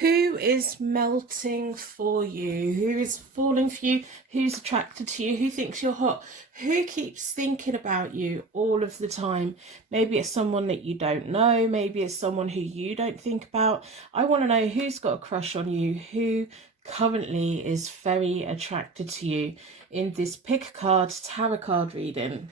Who is melting for you? Who is falling for you? Who's attracted to you? Who thinks you're hot? Who keeps thinking about you all of the time? Maybe it's someone that you don't know. Maybe it's someone who you don't think about. I want to know who's got a crush on you, who currently is very attracted to you in this pick a card tarot card reading.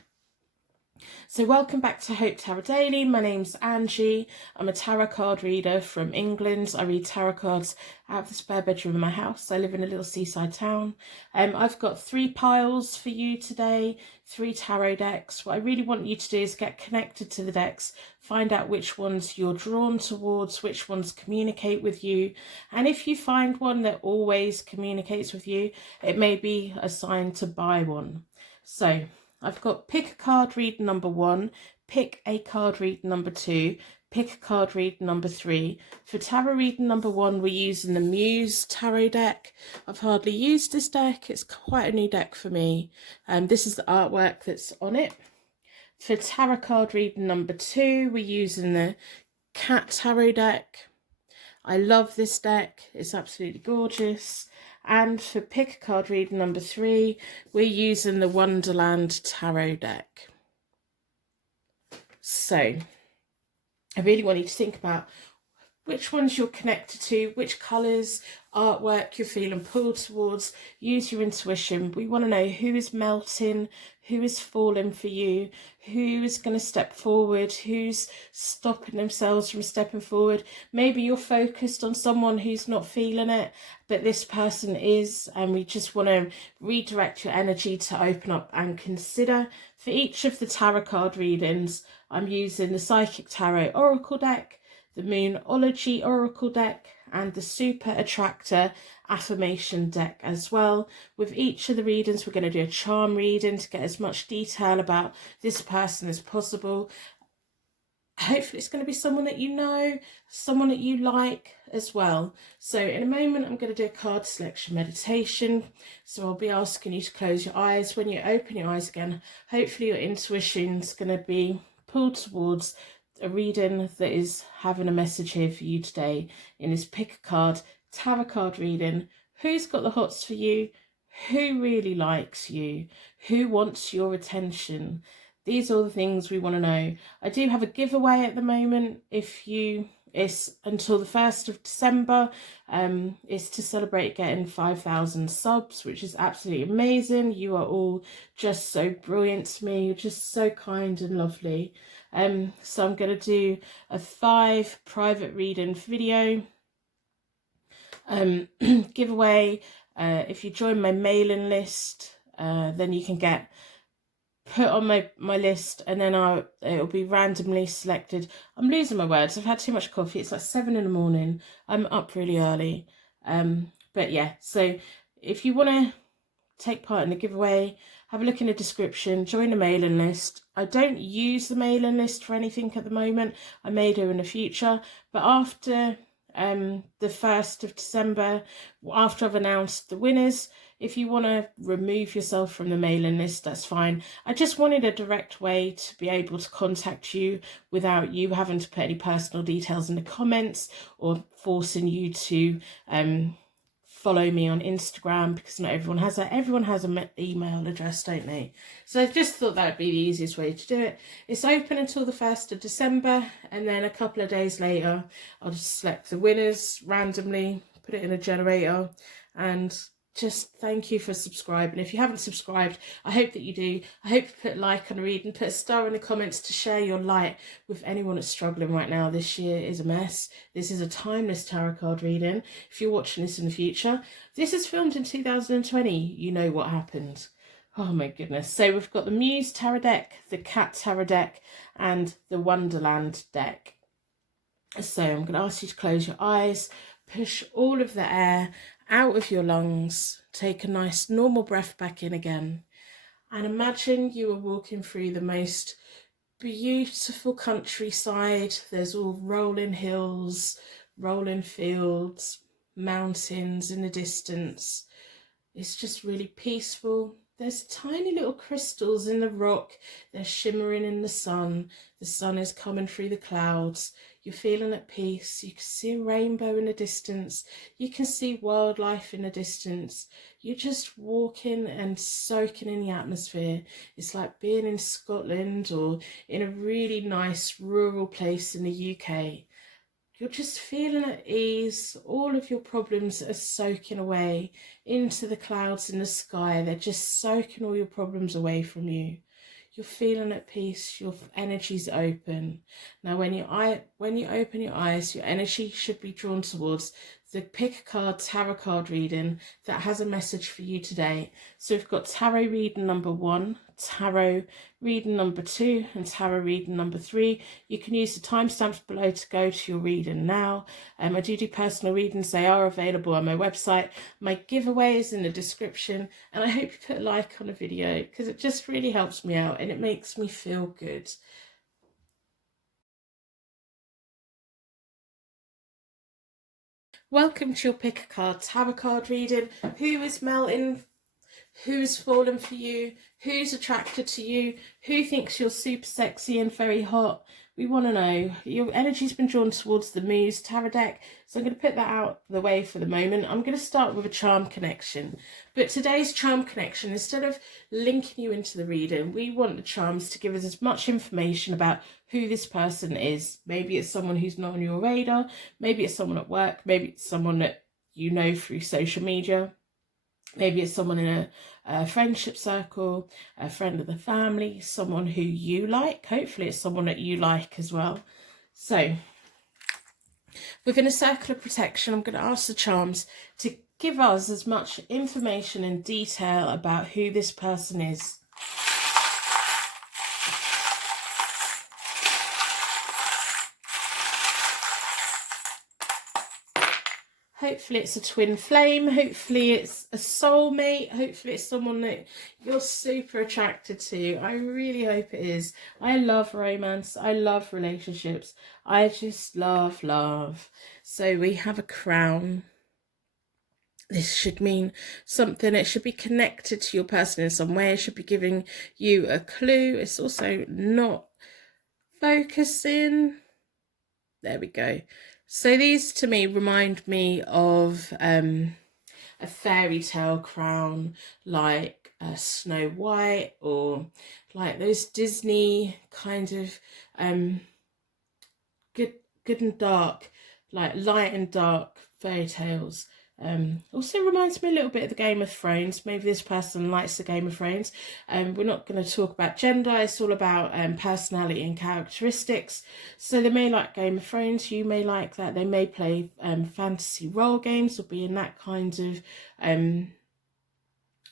So welcome back to Hope Tarot Daily. My name's Angie. I'm a tarot card reader from England. I read tarot cards out of the spare bedroom in my house. I live in a little seaside town. I've got 3 piles for you today, 3 tarot decks. What I really want you to do is get connected to the decks, find out which ones you're drawn towards, which ones communicate with you. And if you find one that always communicates with you, it may be a sign to buy one. So I've got pick a card read number 1, pick a card read number 2, pick a card read number 3. For tarot reading number 1, we're using the Muse tarot deck. I've hardly used this deck. It's quite a new deck for me. This is the artwork that's on it. For tarot card reading number 2, we're using the Cat tarot deck. I love this deck. It's absolutely gorgeous. And for pick a card reading number 3, we're using the Wonderland tarot deck. So I really want you to think about which ones you're connected to, which colours, artwork you're feeling pulled towards. Use your intuition. We want to know who is melting, who is falling for you, who is going to step forward, who's stopping themselves from stepping forward. Maybe you're focused on someone who's not feeling it, but this person is, and we just want to redirect your energy to open up and consider. For each of the tarot card readings, I'm using the Psychic Tarot Oracle deck, the Moonology Oracle deck, and the Super Attractor Affirmation deck as well. With each of the readings, we're going to do a charm reading to get as much detail about this person as possible. Hopefully it's going to be someone that you know, someone that you like as well. So in a moment, I'm going to do a card selection meditation. So I'll be asking you to close your eyes. When you open your eyes again, hopefully your intuition's going to be pulled towards a reading that is having a message here for you today in this pick a card tarot card reading. Who's got the hots for you? Who really likes you? Who wants your attention? These are the things we want to know. I do have a giveaway at the moment. It's until the 1st of December. It's to celebrate getting 5,000 subs, which is absolutely amazing. You are all just so brilliant to me. You're just so kind and lovely. So I'm going to do a 5 private reading video giveaway. If you join my mailing list, then you can get put on my list, and then it'll be randomly selected. I'm losing my words. I've had too much coffee. It's like 7 in the morning. I'm up really early. But yeah, so if you want to take part in the giveaway, have a look in the description, join the mailing list. I don't use the mailing list for anything at the moment. I may do in the future, but after the 1st of December, after I've announced the winners, if you want to remove yourself from the mailing list, that's fine. I just wanted a direct way to be able to contact you without you having to put any personal details in the comments or forcing you to follow me on Instagram, because not everyone has that. Everyone has an email address, don't they? So I just thought that would be the easiest way to do it. It's open until the 1st of December, and then a couple of days later, I'll just select the winners randomly, put it in a generator, and just thank you for subscribing. If you haven't subscribed, I hope that you do. I hope you put a like on the read and put a star in the comments to share your light with anyone that's struggling right now. This year is a mess. This is a timeless tarot card reading. If you're watching this in the future, this is filmed in 2020. You know what happened. Oh my goodness. So we've got the Muse tarot deck, the Cat tarot deck, and the Wonderland deck. So I'm going to ask you to close your eyes, push all of the air out of your lungs, take a nice normal breath back in again, and imagine you are walking through the most beautiful countryside. There's all rolling hills, rolling fields, mountains in the distance. It's just really peaceful. There's tiny little crystals in the rock. They're shimmering in the sun. The sun is coming through the clouds. You're feeling at peace. You can see a rainbow in the distance. You can see wildlife in the distance. You're just walking and soaking in the atmosphere. It's like being in Scotland or in a really nice rural place in the UK. You're just feeling at ease. All of your problems are soaking away into the clouds in the sky. They're just soaking all your problems away from you. You're feeling at peace. Your energy's open. Now, when you open your eyes, your energy should be drawn towards the pick a card tarot card reading that has a message for you today. So we've got tarot reading number 1, tarot reading number 2, and tarot reading number 3. You can use the timestamps below to go to your reading now. I do personal readings. They are available on my website. My giveaway is in the description, and I hope you put a like on the video because it just really helps me out and it makes me feel good. Welcome to your pick a card tarot card reading. Who is melting? Who's fallen for you? Who's attracted to you? Who thinks you're super sexy and very hot? We want to know. Your energy's been drawn towards the Muse Tarot deck, so I'm going to put that out the way for the moment. I'm going to start with a charm connection. But today's charm connection, instead of linking you into the reading, we want the charms to give us as much information about who this person is. Maybe it's someone who's not on your radar. Maybe it's someone at work. Maybe it's someone that you know through social media. Maybe it's someone in a friendship circle, a friend of the family, someone who you like. Hopefully it's someone that you like as well. So within a circle of protection, I'm going to ask the charms to give us as much information and detail about who this person is. Hopefully it's a twin flame. Hopefully it's a soulmate. Hopefully it's someone that you're super attracted to. I really hope it is. I love romance. I love relationships. I just love love. So we have a crown. This should mean something. It should be connected to your person in some way. It should be giving you a clue. It's also not focusing. There we go. So these to me remind me of a fairy tale crown, like Snow White, or like those Disney kind of good and dark, like light and dark fairy tales. Also reminds me a little bit of the Game of Thrones. Maybe this person likes the Game of Thrones. We're not going to talk about gender. It's all about personality and characteristics. So they may like Game of Thrones. You may like that. They may play fantasy role games or be in that kind of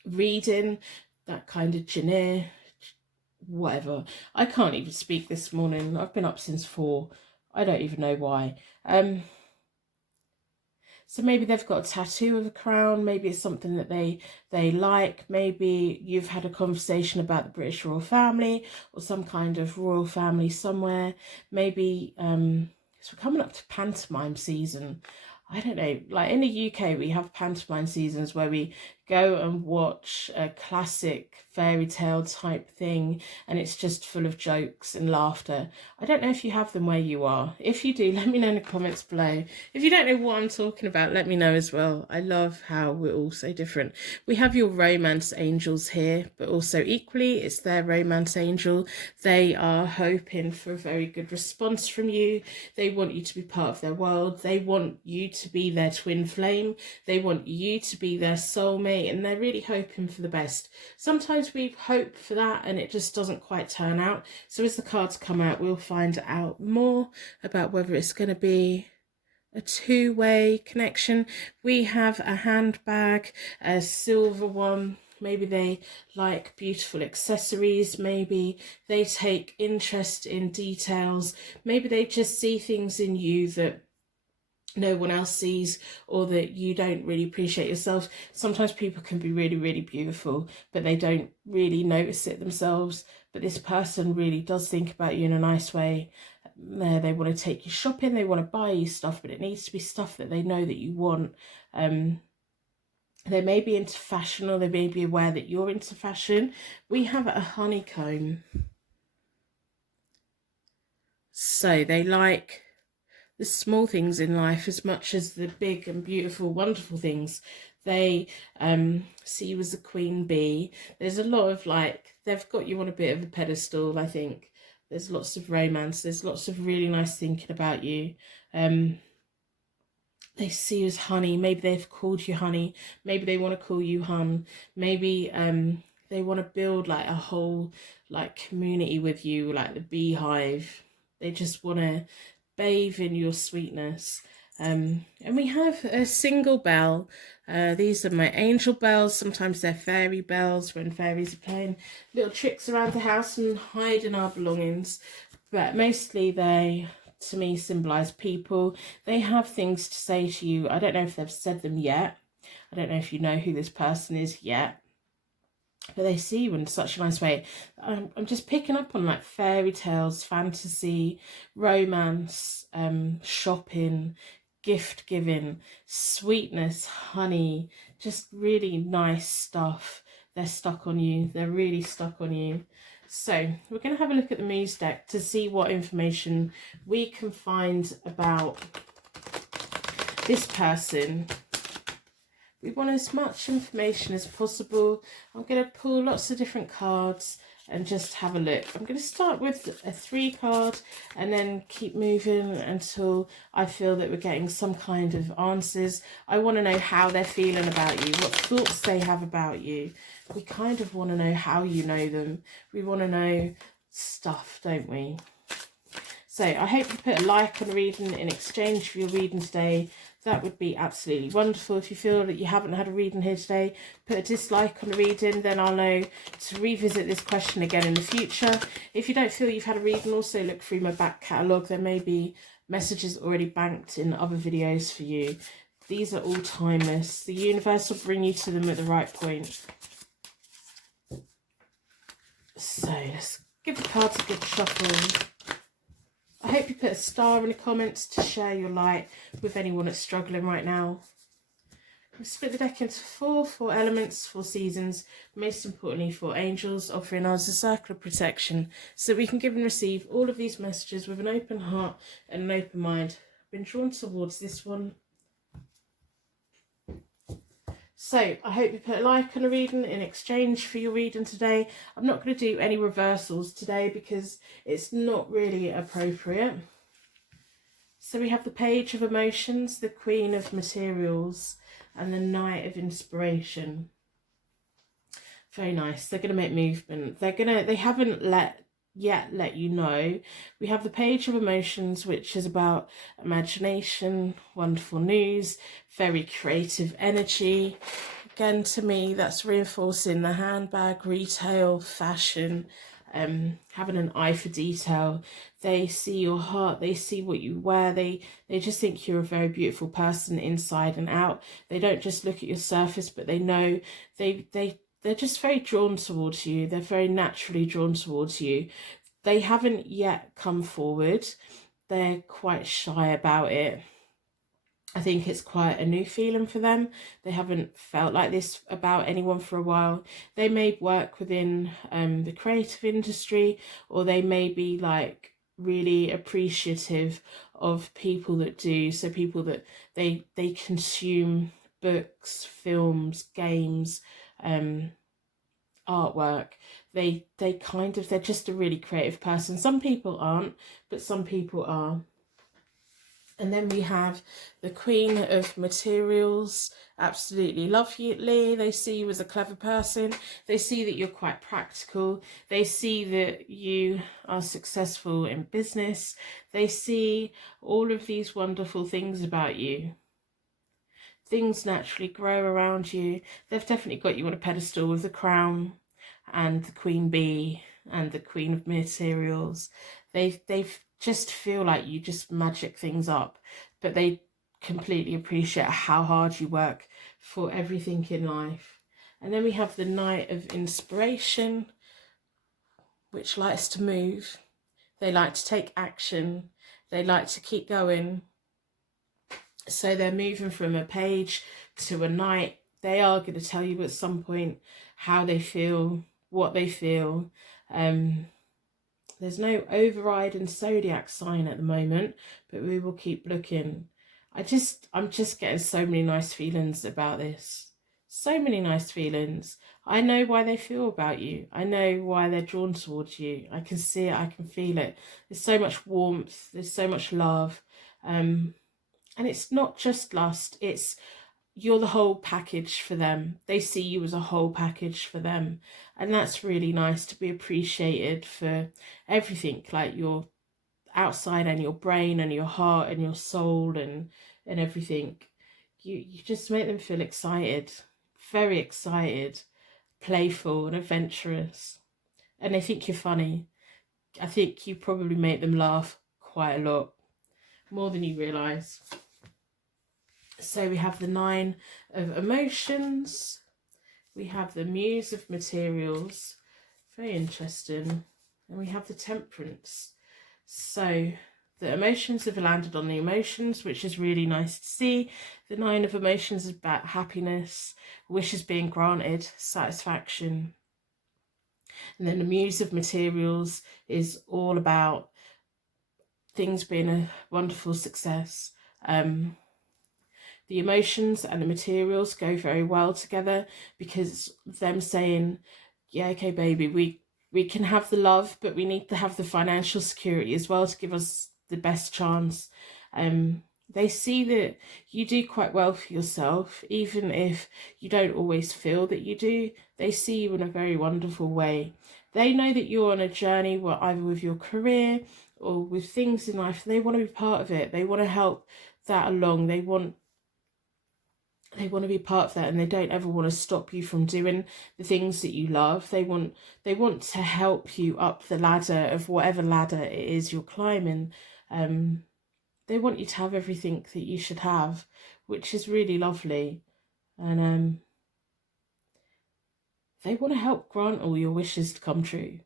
reading, that kind of genre, whatever. I can't even speak this morning. I've been up since 4. I don't even know why. So maybe they've got a tattoo of a crown. Maybe it's something that they like. Maybe you've had a conversation about the British royal family or some kind of royal family somewhere. Maybe so we're coming up to pantomime season. I don't know, like in the UK we have pantomime seasons where we go and watch a classic fairy tale type thing and it's just full of jokes and laughter. I don't know if you have them where you are. If you do, let me know in the comments below. If you don't know what I'm talking about, let me know as well. I love how we're all so different. We have your romance angels here, but also equally it's their romance angel. They are hoping for a very good response from you. They want you to be part of their world. They want you to be their twin flame. They want you to be their soulmate, and they're really hoping for the best. Sometimes we hope for that and it just doesn't quite turn out. So as the cards come out, we'll find out more about whether it's going to be a two-way connection. We have a handbag, a silver one. Maybe they like beautiful accessories. Maybe they take interest in details. Maybe they just see things in you that no one else sees, or that you don't really appreciate yourself. Sometimes people can be really, really beautiful, but they don't really notice it themselves. But this person really does think about you in a nice way. They want to take you shopping, they want to buy you stuff, but it needs to be stuff that they know that you want. They may be into fashion, or they may be aware that you're into fashion. We have a honeycomb. So they like the small things in life as much as the big and beautiful, wonderful things. They see you as a queen bee. There's a lot of like, they've got you on a bit of a pedestal, I think. There's lots of romance. There's lots of really nice thinking about you. They see you as honey. Maybe they've called you honey. Maybe they want to call you hun. Maybe they want to build like a whole like community with you, like the beehive. They just want to bathe in your sweetness. And we have a single bell. These are my angel bells. Sometimes they're fairy bells when fairies are playing little tricks around the house and hiding our belongings. But mostly they, to me, symbolize people. They have things to say to you. I don't know if they've said them yet. I don't know if you know who this person is yet. But they see you in such a nice way. I'm just picking up on like fairy tales, fantasy, romance, shopping, gift giving, sweetness, honey, just really nice stuff. They're stuck on you. They're really stuck on you. So we're going to have a look at the Muse deck to see what information we can find about this person. We want as much information as possible. I'm going to pull lots of different cards and just have a look. I'm going to start with a 3 card and then keep moving until I feel that we're getting some kind of answers. I want to know how they're feeling about you, what thoughts they have about you. We kind of want to know how you know them. We want to know stuff, don't we? So I hope you put a like on the reading in exchange for your reading today. That would be absolutely wonderful. If you feel that you haven't had a reading here today, put a dislike on the reading, then I'll know to revisit this question again in the future. If you don't feel you've had a reading, also look through my back catalogue. There may be messages already banked in other videos for you. These are all timeless. The universe will bring you to them at the right point. So let's give the cards a good shuffle. I hope you put a star in the comments to share your light with anyone that's struggling right now. We'll split the deck into 4 elements, 4 seasons, most importantly 4 angels, offering us a circle of protection so we can give and receive all of these messages with an open heart and an open mind. I've been drawn towards this one. So I hope you put a like on a reading in exchange for your reading today. I'm not going to do any reversals today because it's not really appropriate. So we have the Page of Emotions, the Queen of Materials, and the Knight of Inspiration. Very nice. They're going to make movement. They haven't let you know. We have the Page of Emotions, which is about imagination, wonderful news, very creative energy. Again, to me, that's reinforcing the handbag, retail, fashion, having an eye for detail. They see your heart, they see what you wear, they just think you're a very beautiful person inside and out. They don't just look at your surface, but they know they're just very drawn towards you. They're very naturally drawn towards you. They haven't yet come forward. They're quite shy about it. I think it's quite a new feeling for them. They haven't felt like this about anyone for a while. They may work within the creative industry, or they may be like really appreciative of people that do. So people that they consume books, films, games, artwork. They're just a really creative person. Some people aren't, but some people are. And then we have the Queen of Materials. Absolutely lovely. They see you as a clever person. They see that you're quite practical. They see that you are successful in business. They see all of these wonderful things about you. Things naturally grow around you. They've definitely got you on a pedestal with the crown and the queen bee and the Queen of Materials. They've just feel like you just magic things up, but they completely appreciate how hard you work for everything in life. And then we have the Knight of Inspiration, which likes to move. They like to take action. They like to keep going. So they're moving from a page to a knight. They are going to tell you at some point how they feel, what they feel. There's no override and zodiac sign at the moment, but we will keep looking. I'm just getting so many nice feelings about this. So many nice feelings. I know why they feel about you. I know why they're drawn towards you. I can see it. I can feel it. There's so much warmth. There's so much love. And it's not just lust. You're the whole package for them. They see you as a whole package for them. And that's really nice, to be appreciated for everything, like your outside and your brain and your heart and your soul and everything. You just make them feel excited, very excited, playful and adventurous. And they think you're funny. I think you probably make them laugh quite a lot, more than you realise. So we have the 9 of emotions. We have the Muse of materials. Very interesting. And we have the Temperance. So the emotions have landed on the emotions, which is really nice to see. The 9 of emotions is about happiness, wishes being granted, satisfaction. And then the Muse of materials is all about things being a wonderful success. The emotions and the materials go very well together, because them saying, yeah, okay, baby, we can have the love, but we need to have the financial security as well to give us the best chance. They see that you do quite well for yourself, even if you don't always feel that you do. They see you in a very wonderful way. They know that you're on a journey, either with your career or with things in life. They want to be part of it. They want to help that along. They want to be part of that, and they don't ever want to stop you from doing the things that you love. They want to help you up the ladder of whatever ladder it is you're climbing. They want you to have everything that you should have, which is really lovely. And they want to help grant all your wishes to come true.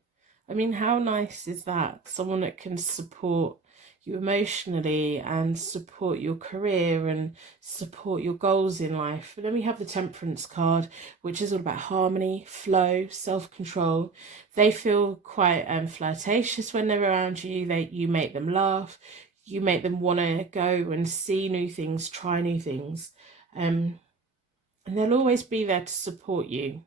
I mean, how nice is that? Someone that can support you emotionally and support your career and support your goals in life. And then we have the Temperance card, which is all about harmony, flow, self-control. They feel quite flirtatious when they're around you. You make them laugh. You make them want to go and see new things, try new things. And they'll always be there to support you.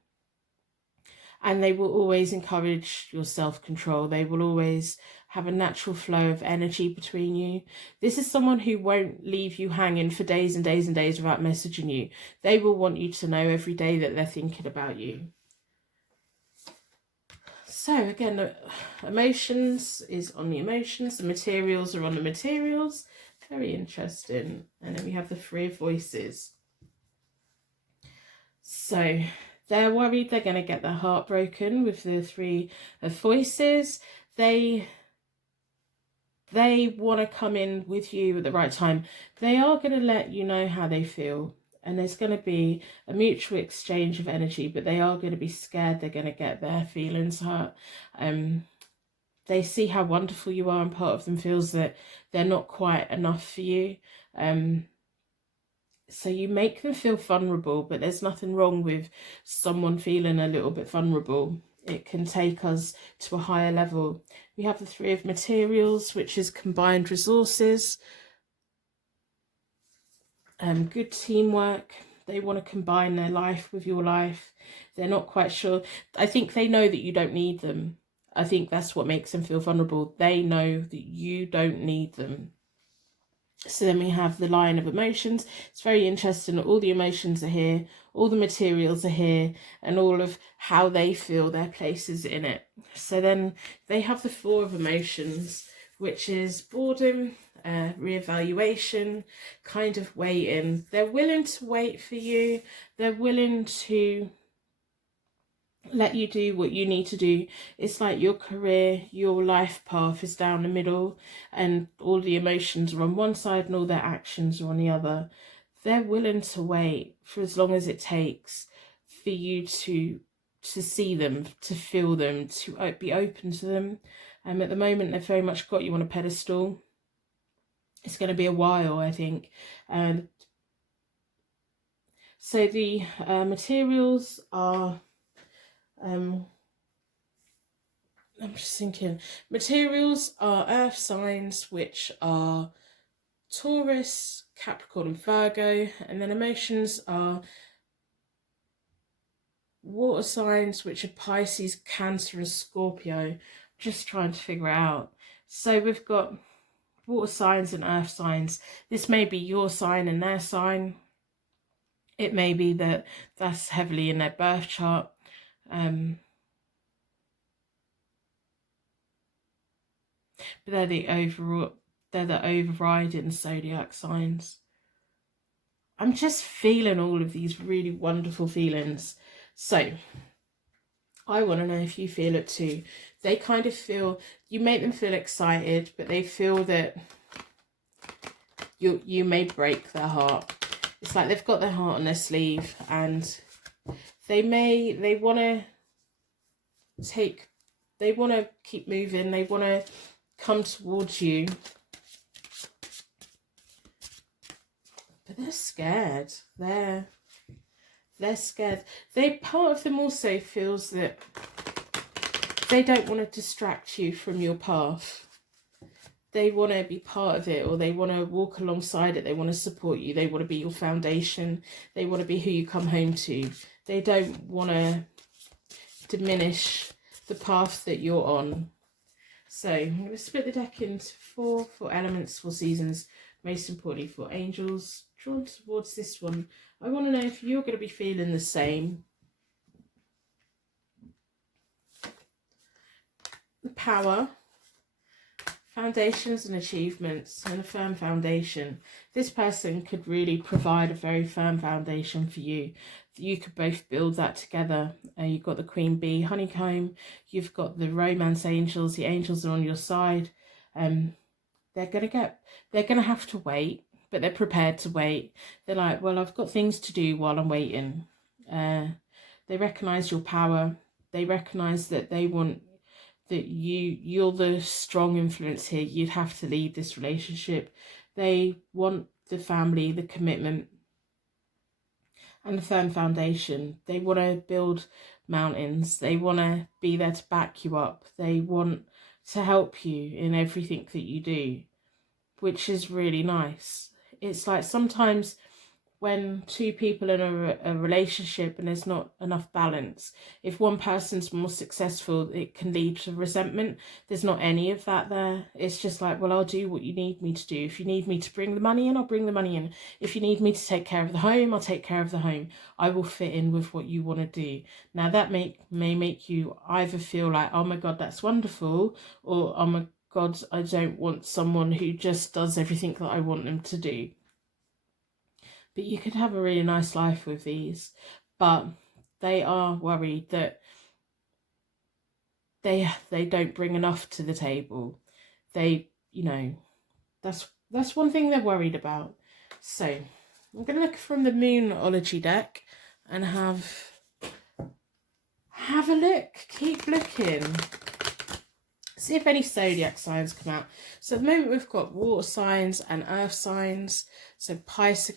And they will always encourage your self-control. They will always have a natural flow of energy between you. This is someone who won't leave you hanging for days and days and days without messaging you. They will want you to know every day that they're thinking about you. So again, the emotions is on the emotions. The materials are on the materials. Very interesting. And then we have the 3 of voices. So they're worried they're going to get their heart broken with the 3 of voices. They want to come in with you at the right time. They are going to let you know how they feel. And there's going to be a mutual exchange of energy, but they are going to be scared they're going to get their feelings hurt. They see how wonderful you are, and part of them feels that they're not quite enough for you. So you make them feel vulnerable, but there's nothing wrong with someone feeling a little bit vulnerable. It can take us to a higher level. We have the 3 of materials, which is combined resources. Good teamwork. They want to combine their life with your life. They're not quite sure. I think they know that you don't need them. I think that's what makes them feel vulnerable. They know that you don't need them. So then we have the line of emotions. It's very interesting. All the emotions are here, all the materials are here, and all of how they feel their places in it. So then they have the 4 of emotions, which is boredom, reevaluation, kind of waiting. They're willing to wait for you. They're willing to let you do what you need to do. It's like your career, your life path is down the middle, and all the emotions are on one side and all their actions are on the other. They're willing to wait for as long as it takes for you to see them, to feel them, to be open to them. At the moment, they've very much got you on a pedestal. It's going to be a while, I think. So the materials are I'm just thinking, materials are earth signs, which are Taurus, Capricorn and Virgo, and then emotions are water signs, which are Pisces, Cancer and Scorpio. Just trying to figure it out. So we've got water signs and earth signs. This may be your sign and their sign. It may be that that's heavily in their birth chart. But they're the overriding zodiac signs. I'm just feeling all of these really wonderful feelings. So I want to know if you feel it too. They kind of feel, you make them feel excited, but they feel that you may break their heart. It's like they've got their heart on their sleeve, and they want to keep moving. They want to come towards you, but they're scared. They're scared. Part of them also feels that they don't want to distract you from your path. They want to be part of it, or they want to walk alongside it. They want to support you. They want to be your foundation. They want to be who you come home to. They don't want to diminish the path that you're on. So I'm going to split the deck into four elements, 4 seasons, most importantly 4 angels. Drawn towards this one. I want to know if you're going to be feeling the same. The power, foundations and achievements, and a firm foundation. This person could really provide a very firm foundation for you. You could both build that together. You've got the Queen Bee, Honeycomb. You've got the Romance Angels. The angels are on your side. They're gonna have to wait, but they're prepared to wait. They're like, well, I've got things to do while I'm waiting. They recognise your power. They recognise that they want that you're the strong influence here. You'd have to lead this relationship. They want the family, the commitment, and the firm foundation. They want to build mountains. They want to be there to back you up. They want to help you in everything that you do, which is really nice. It's like sometimes when 2 people in a relationship and there's not enough balance, if one person's more successful, it can lead to resentment. There's not any of that there. It's just like, well, I'll do what you need me to do. If you need me to bring the money in, I'll bring the money in. If you need me to take care of the home, I'll take care of the home. I will fit in with what you want to do. Now that may make you either feel like, oh my God, that's wonderful, or oh my God, I don't want someone who just does everything that I want them to do. But you could have a really nice life with these. But they are worried that they don't bring enough to the table. They, that's one thing they're worried about. So I'm going to look from the Moonology deck and have a look. Keep looking. See if any zodiac signs come out. So at the moment we've got water signs and earth signs. So Pisces,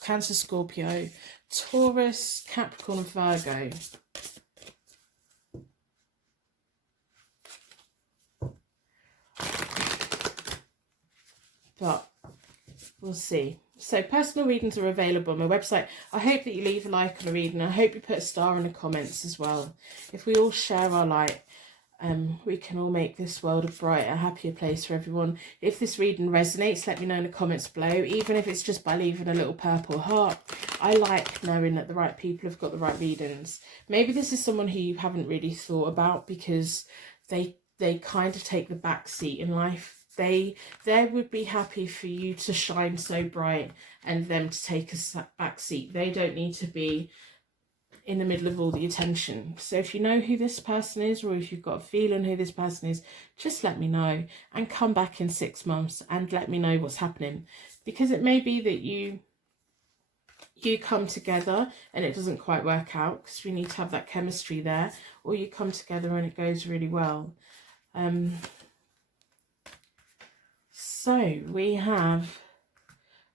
Cancer, Scorpio, Taurus, Capricorn and Virgo. But we'll see. So personal readings are available on my website. I hope that you leave a like on a reading. I hope you put a star in the comments as well. If we all share our light, we can all make this world a brighter, happier place for everyone. If this reading resonates, let me know in the comments below, even if it's just by leaving a little purple heart. I like knowing that the right people have got the right readings. Maybe this is someone who you haven't really thought about because they kind of take the back seat in life. They would be happy for you to shine so bright and them to take a back seat. They don't need to be in the middle of all the attention. So if you know who this person is, or if you've got a feeling who this person is, just let me know and come back in 6 months and let me know what's happening. Because it may be that you come together and it doesn't quite work out because we need to have that chemistry there, or you come together and it goes really well. So we have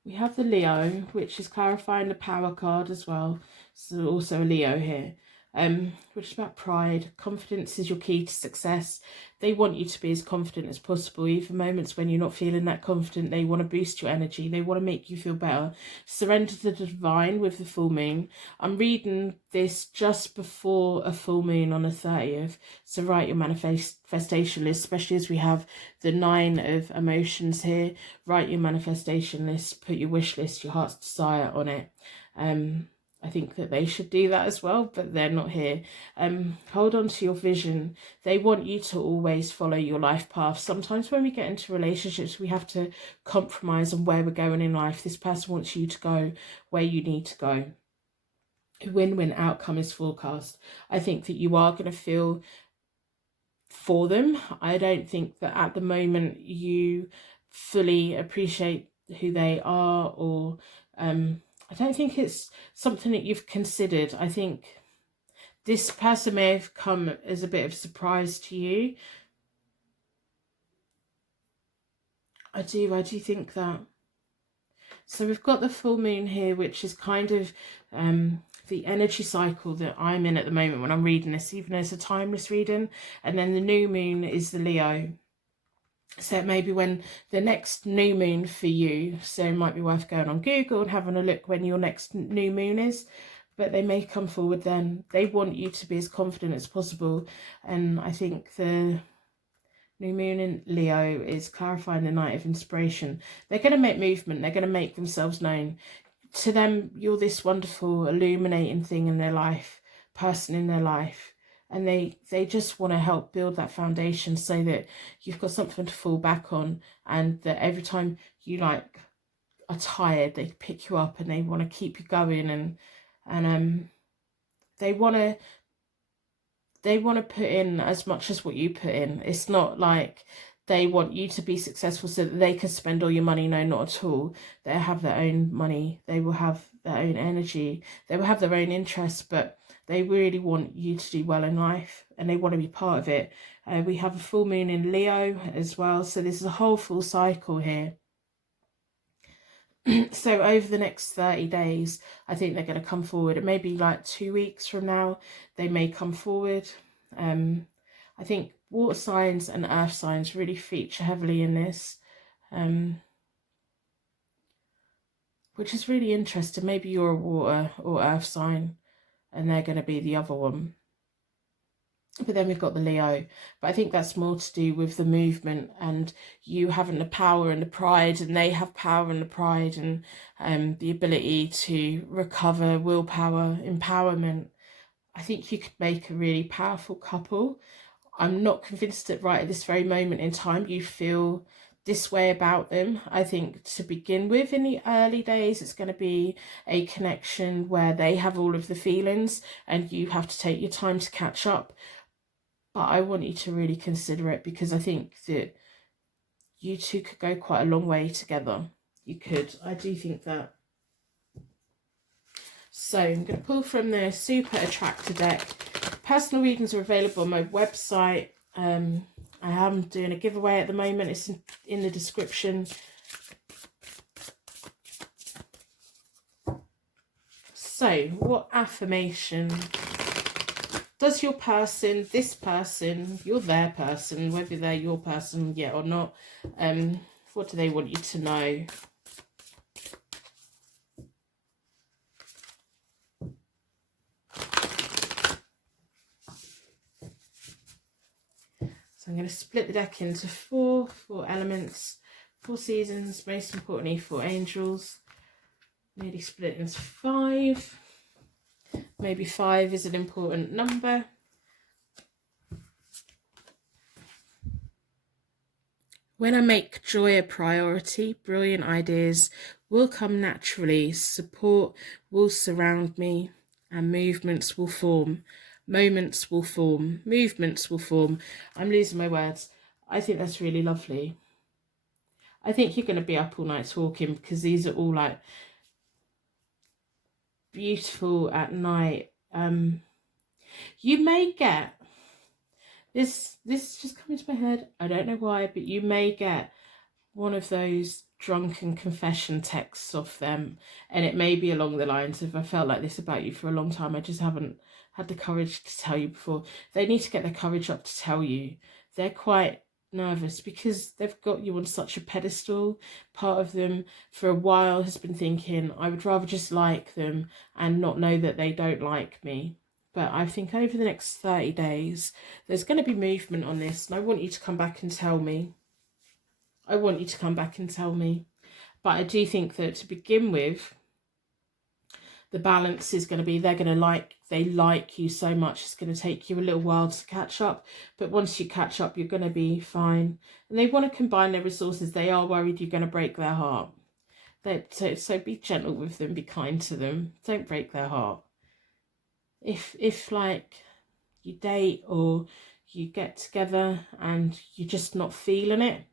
the Leo, which is clarifying the power card as well. So also a Leo here. which is about pride. Confidence is your key to success. They want you to be as confident as possible. Even moments when you're not feeling that confident, they want to boost your energy. They want to make you feel better. Surrender to the divine with the full moon. I'm reading this just before a full moon on the 30th. So write your manifestation list, especially as we have the 9 of emotions here. Write your manifestation list, put your wish list, your heart's desire on it. I think that they should do that as well, but they're not here. Hold on to your vision. They want you to always follow your life path. Sometimes when we get into relationships, we have to compromise on where we're going in life. This person wants you to go where you need to go. A win-win outcome is forecast. I think that you are going to feel for them. I don't think that at the moment you fully appreciate who they are, or I don't think it's something that you've considered. I think this person may have come as a bit of a surprise to you. I do think that. So we've got the full moon here, which is kind of the energy cycle that I'm in at the moment when I'm reading this, even though it's a timeless reading. And then the new moon is the Leo. So it may be when the next new moon for you, so it might be worth going on Google and having a look when your next new moon is, but they may come forward then. They want you to be as confident as possible, and I think the new moon in Leo is clarifying the night of inspiration. They're going to make movement, they're going to make themselves known. To them, you're this wonderful illuminating thing in their life, person in their life. And they just want to help build that foundation so that you've got something to fall back on, and that every time you like are tired, they pick you up and they want to keep you going, and they want to put in as much as what you put in. It's not like they want you to be successful so that they can spend all your money. No, not at all. They have their own money. They will have their own energy. They will have their own interests, but they really want you to do well in life, and they want to be part of it. We have a full moon in Leo as well, so this is a whole full cycle here. So over the next 30 days, I think they're going to come forward. It may be like 2 weeks from now, they may come forward. I think water signs and earth signs really feature heavily in this, which is really interesting. Maybe you're a water or earth sign, and they're going to be the other one. But then we've got the Leo. But I think that's more to do with the movement and you having the power and the pride, and they have power and the pride, and the ability to recover, willpower, empowerment. I think you could make a really powerful couple. I'm not convinced that right at this very moment in time you feel this way about them. I think to begin with, in the early days, it's going to be a connection where they have all of the feelings and you have to take your time to catch up. But I want you to really consider it, because I think that you two could go quite a long way together. You could. I do think that. So I'm going to pull from the Super Attractor deck. Personal readings are available on my website. I am doing a giveaway at the moment. It's in the description. So, what affirmation does your person, this person, you're their person, whether they're your person yet or not, what do they want you to know? I'm going to split the deck into four elements, 4 seasons, most importantly 4 angels. Nearly split into 5. Maybe 5 is an important number. When I make joy a priority, brilliant ideas will come naturally. Support will surround me and movements will form. Moments will form, movements will form. I'm losing my words. I think that's really lovely. I think you're going to be up all night talking, because these are all like beautiful at night. You may get this is just coming to my head. I don't know why, but you may get one of those drunken confession texts off them, and it may be along the lines of, I felt like this about you for a long time, I just haven't had the courage to tell you before. They need to get their courage up to tell you. They're quite nervous because they've got you on such a pedestal. Part of them for a while has been thinking, I would rather just like them and not know that they don't like me. But I think over the next 30 days, there's going to be movement on this. And I want you to come back and tell me. I want you to come back and tell me. But I do think that to begin with, the balance is going to be, they like you so much, it's going to take you a little while to catch up. But once you catch up, you're going to be fine. And they want to combine their resources. They are worried you're going to break their heart. So be gentle with them, be kind to them. Don't break their heart. If like you date or you get together and you're just not feeling it,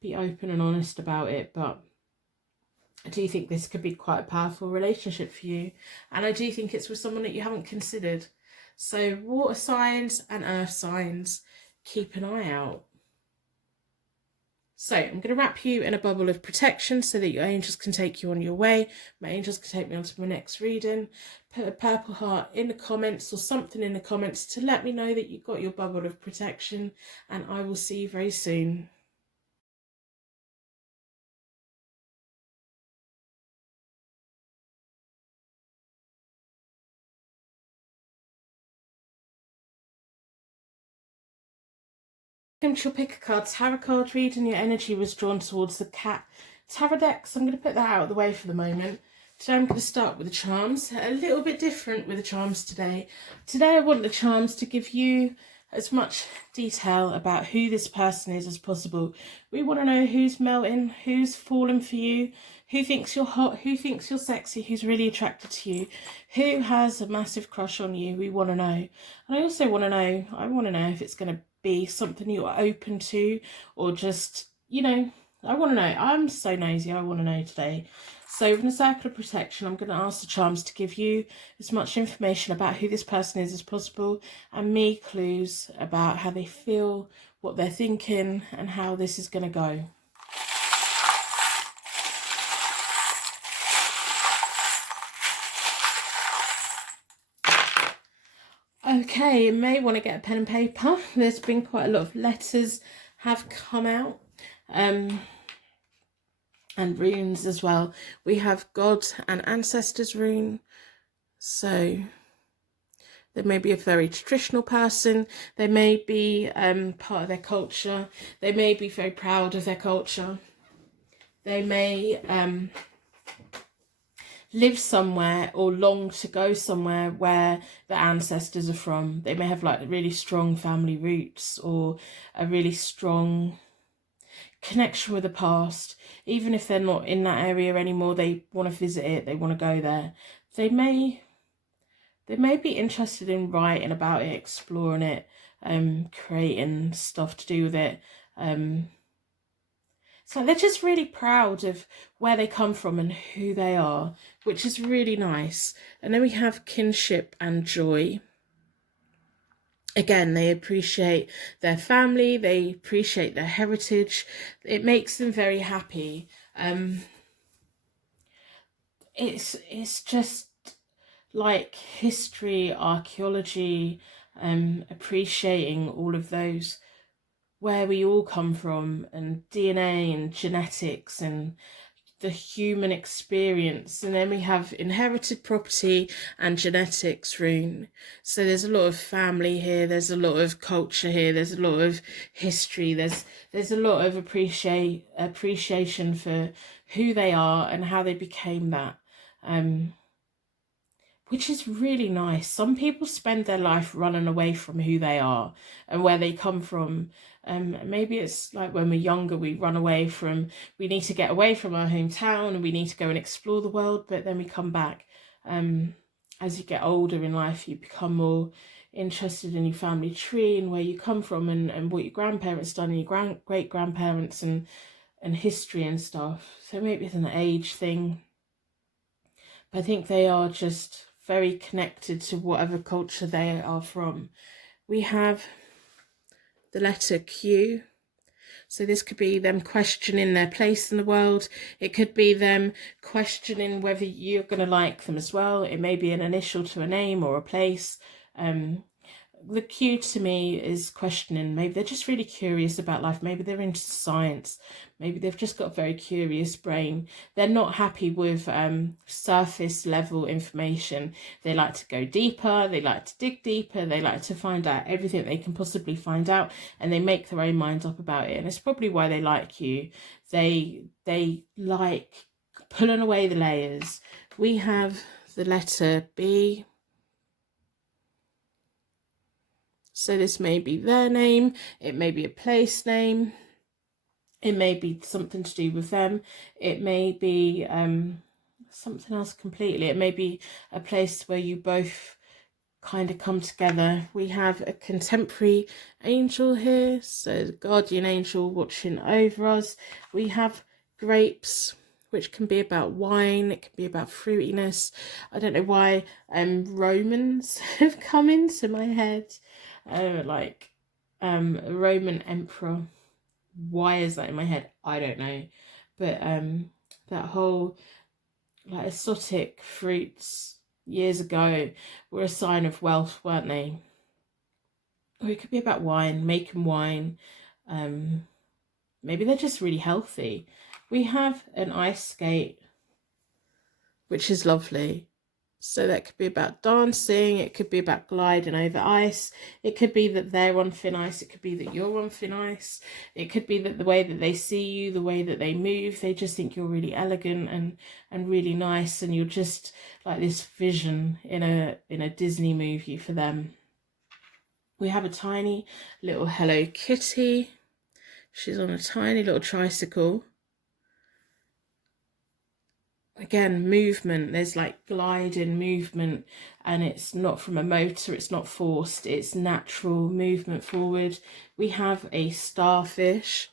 be open and honest about it. But I do think this could be quite a powerful relationship for you. And I do think it's with someone that you haven't considered. So water signs and earth signs, keep an eye out. So I'm going to wrap you in a bubble of protection so that your angels can take you on your way. My angels can take me on to my next reading. Put a purple heart in the comments or something in the comments to let me know that you've got your bubble of protection. And I will see you very soon. You'll pick a card, tarot card reading. Your energy was drawn towards the cat tarot deck, so I'm going to put that out of the way for the moment. Today I'm going to start with the charms, a little bit different with the charms today. Today I want the charms to give you as much detail about who this person is as possible. We want to know who's melting, who's falling for you, who thinks you're hot, who thinks you're sexy, who's really attracted to you, who has a massive crush on you. We want to know. And I also want to know if it's going to be something you're open to, or just, I want to know. I'm so nosy. I want to know today. So in the circle of protection, I'm going to ask the charms to give you as much information about who this person is as possible, and me clues about how they feel, what they're thinking, and how this is going to go. Okay, you may want to get a pen and paper. There's been quite a lot of letters have come out. And runes as well. We have God and Ancestors rune. So they may be a very traditional person. They may be part of their culture. They may be very proud of their culture. They may live somewhere or long to go somewhere where the ancestors are from. They may have like really strong family roots or a really strong connection with the past. Even if they're not in that area anymore, they want to visit it, they want to go there. They may be interested in writing about it, exploring it, creating stuff to do with it. So they're just really proud of where they come from and who they are, which is really nice. And then we have kinship and joy. Again, they appreciate their family, they appreciate their heritage. It makes them very happy. It's just like history, archaeology, appreciating all of those, where we all come from, and DNA and genetics and the human experience. And then we have inherited property and genetics rune. So there's a lot of family here, there's a lot of culture here, there's a lot of history, there's a lot of appreciation for who they are and how they became that, which is really nice. Some people spend their life running away from who they are and where they come from. Maybe it's like when we're younger, we run away from, we need to get away from our hometown and we need to go and explore the world, but then we come back. As you get older in life, you become more interested in your family tree and where you come from and what your grandparents done and your great-grandparents and history and stuff. So maybe it's an age thing. But I think they are just very connected to whatever culture they are from. We have the letter Q. So this could be them questioning their place in the world. It could be them questioning whether you're going to like them as well. It may be an initial to a name or a place. The Q to me is questioning. Maybe they're just really curious about life. Maybe they're into science. Maybe they've just got a very curious brain. They're not happy with surface level information. They like to go deeper. They like to dig deeper. They like to find out everything they can possibly find out, and they make their own mind up about it. And it's probably why they like you. They like pulling away the layers. We have the letter B. So this may be their name, it may be a place name, it may be something to do with them, it may be something else completely. It may be a place where you both kind of come together. We have a contemporary angel here, so the guardian angel watching over us. We have grapes, which can be about wine, it can be about fruitiness. I don't know why Romans have come into my head. Like a Roman emperor. Why is that in my head? I don't know. But that whole like exotic fruits years ago were a sign of wealth, weren't they? Or it could be about wine, making wine. Maybe they're just really healthy. We have an ice skate, which is lovely. So that could be about dancing, it could be about gliding over ice, it could be that they're on thin ice, it could be that you're on thin ice, it could be that the way that they see you, the way that they move, they just think you're really elegant and really nice, and you're just like this vision in a Disney movie for them. We have a tiny little Hello Kitty. She's on a tiny little tricycle. Again, movement, there's like gliding movement, and it's not from a motor, it's not forced, it's natural movement forward. We have a starfish.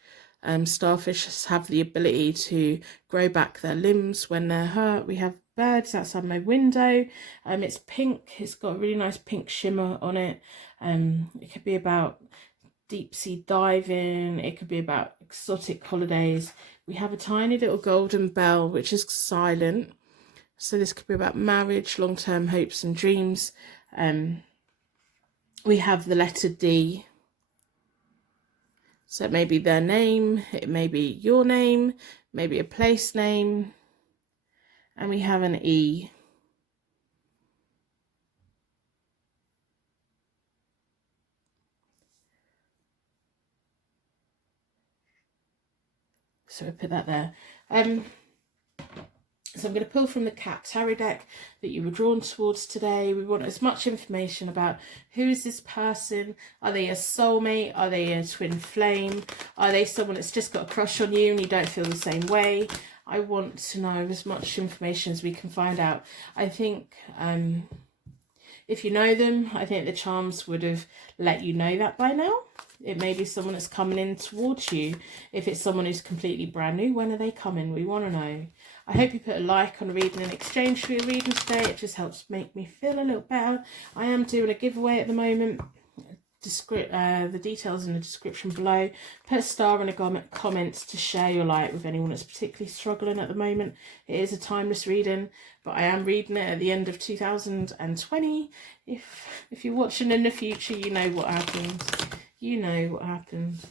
Starfish have the ability to grow back their limbs when they're hurt. We have birds outside my window. It's pink, it's got a really nice pink shimmer on it. It could be about deep sea diving, it could be about exotic holidays. We have a tiny little golden bell, which is silent. So this could be about marriage, long-term hopes and dreams. We have the letter D. So it may be their name, it may be your name, maybe a place name. And we have an E. So I put that there. So I'm going to pull from the Cat Tarot deck that you were drawn towards today. We want as much information about who is this person. Are they a soulmate? Are they a twin flame? Are they someone that's just got a crush on you and you don't feel the same way? I want to know as much information as we can find out. I think if you know them, I think the charms would have let you know that by now. It may be someone that's coming in towards you. If it's someone who's completely brand new, when are they coming? We want to know. I hope you put a like on a reading in exchange for your reading today. It just helps make me feel a little better. I am doing a giveaway at the moment. The details in the description below. Put a star in the comments to share your light with anyone that's particularly struggling at the moment. It is a timeless reading, but I am reading it at the end of 2020. If you're watching in the future, you know what happens. You know what happens.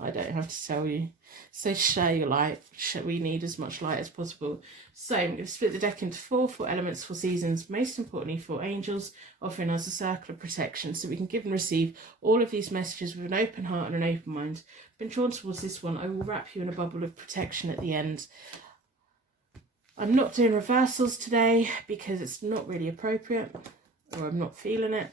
I don't have to tell you. So share your light. We need as much light as possible. So I'm going to split the deck into four elements, 4 seasons, most importantly 4 angels, offering us a circle of protection so we can give and receive all of these messages with an open heart and an open mind. I've been drawn towards this one. I will wrap you in a bubble of protection at the end. I'm not doing reversals today because it's not really appropriate, or I'm not feeling it.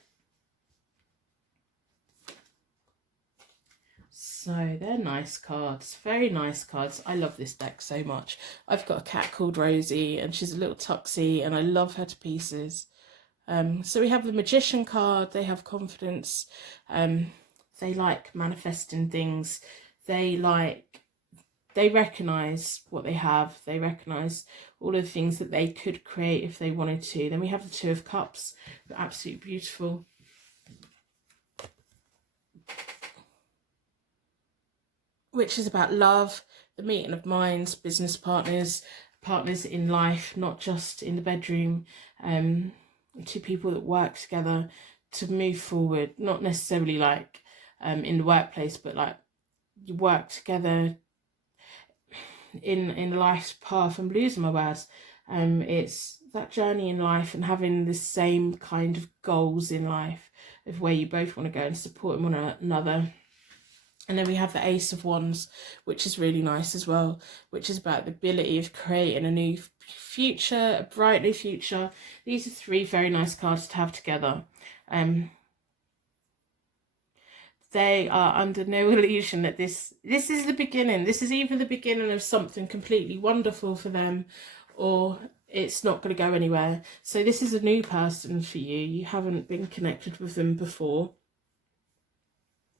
So they're nice cards, very nice cards. I love this deck so much. I've got a cat called Rosie and she's a little tuxie and I love her to pieces. So we have the Magician card. They have confidence. They like manifesting things. They recognise what they have. They recognise all of the things that they could create if they wanted to. Then we have the Two of Cups. They're absolutely beautiful. which is about love, the meeting of minds, business partners, partners in life, not just in the bedroom, two people that work together to move forward, not necessarily like in the workplace, but like you work together in life's path. I'm losing my words. It's that journey in life and having the same kind of goals in life of where you both want to go and supporting one another. And then we have the Ace of Wands, which is really nice as well, which is about the ability of creating a new future, a bright new future. These are three very nice cards to have together. They are under no illusion that this is the beginning. This is either the beginning of something completely wonderful for them, or it's not going to go anywhere. So this is a new person for you. You haven't been connected with them before,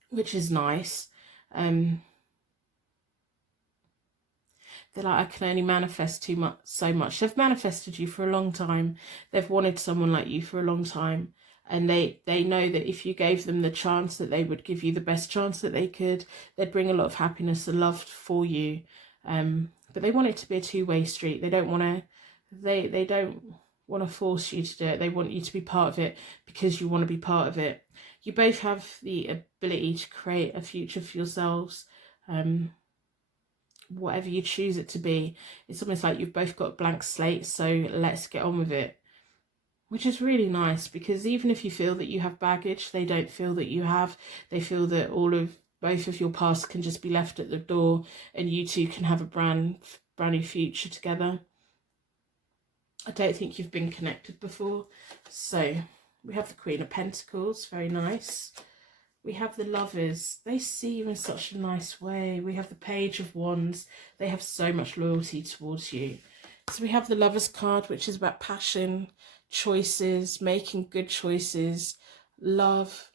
which is nice. They're like, I can only manifest so much. They've manifested you for a long time. They've wanted someone like you for a long time. And they know that if you gave them the chance, that they would give you the best chance that they could. They'd bring a lot of happiness and love for you. But they want it to be a two-way street. They don't want to, they don't want to force you to do it. They want you to be part of it because you want to be part of it. You both have the ability to create a future for yourselves. Whatever you choose it to be. It's almost like you've both got a blank slate, so let's get on with it. Which is really nice, because even if you feel that you have baggage, they don't feel that you have. They feel that both of your past can just be left at the door and you two can have a brand new future together. I don't think you've been connected before. So we have the Queen of Pentacles, very nice. We have the Lovers. They see you in such a nice way. We have the Page of Wands. They have so much loyalty towards you. So we have the Lovers card, which is about passion, choices, making good choices, love,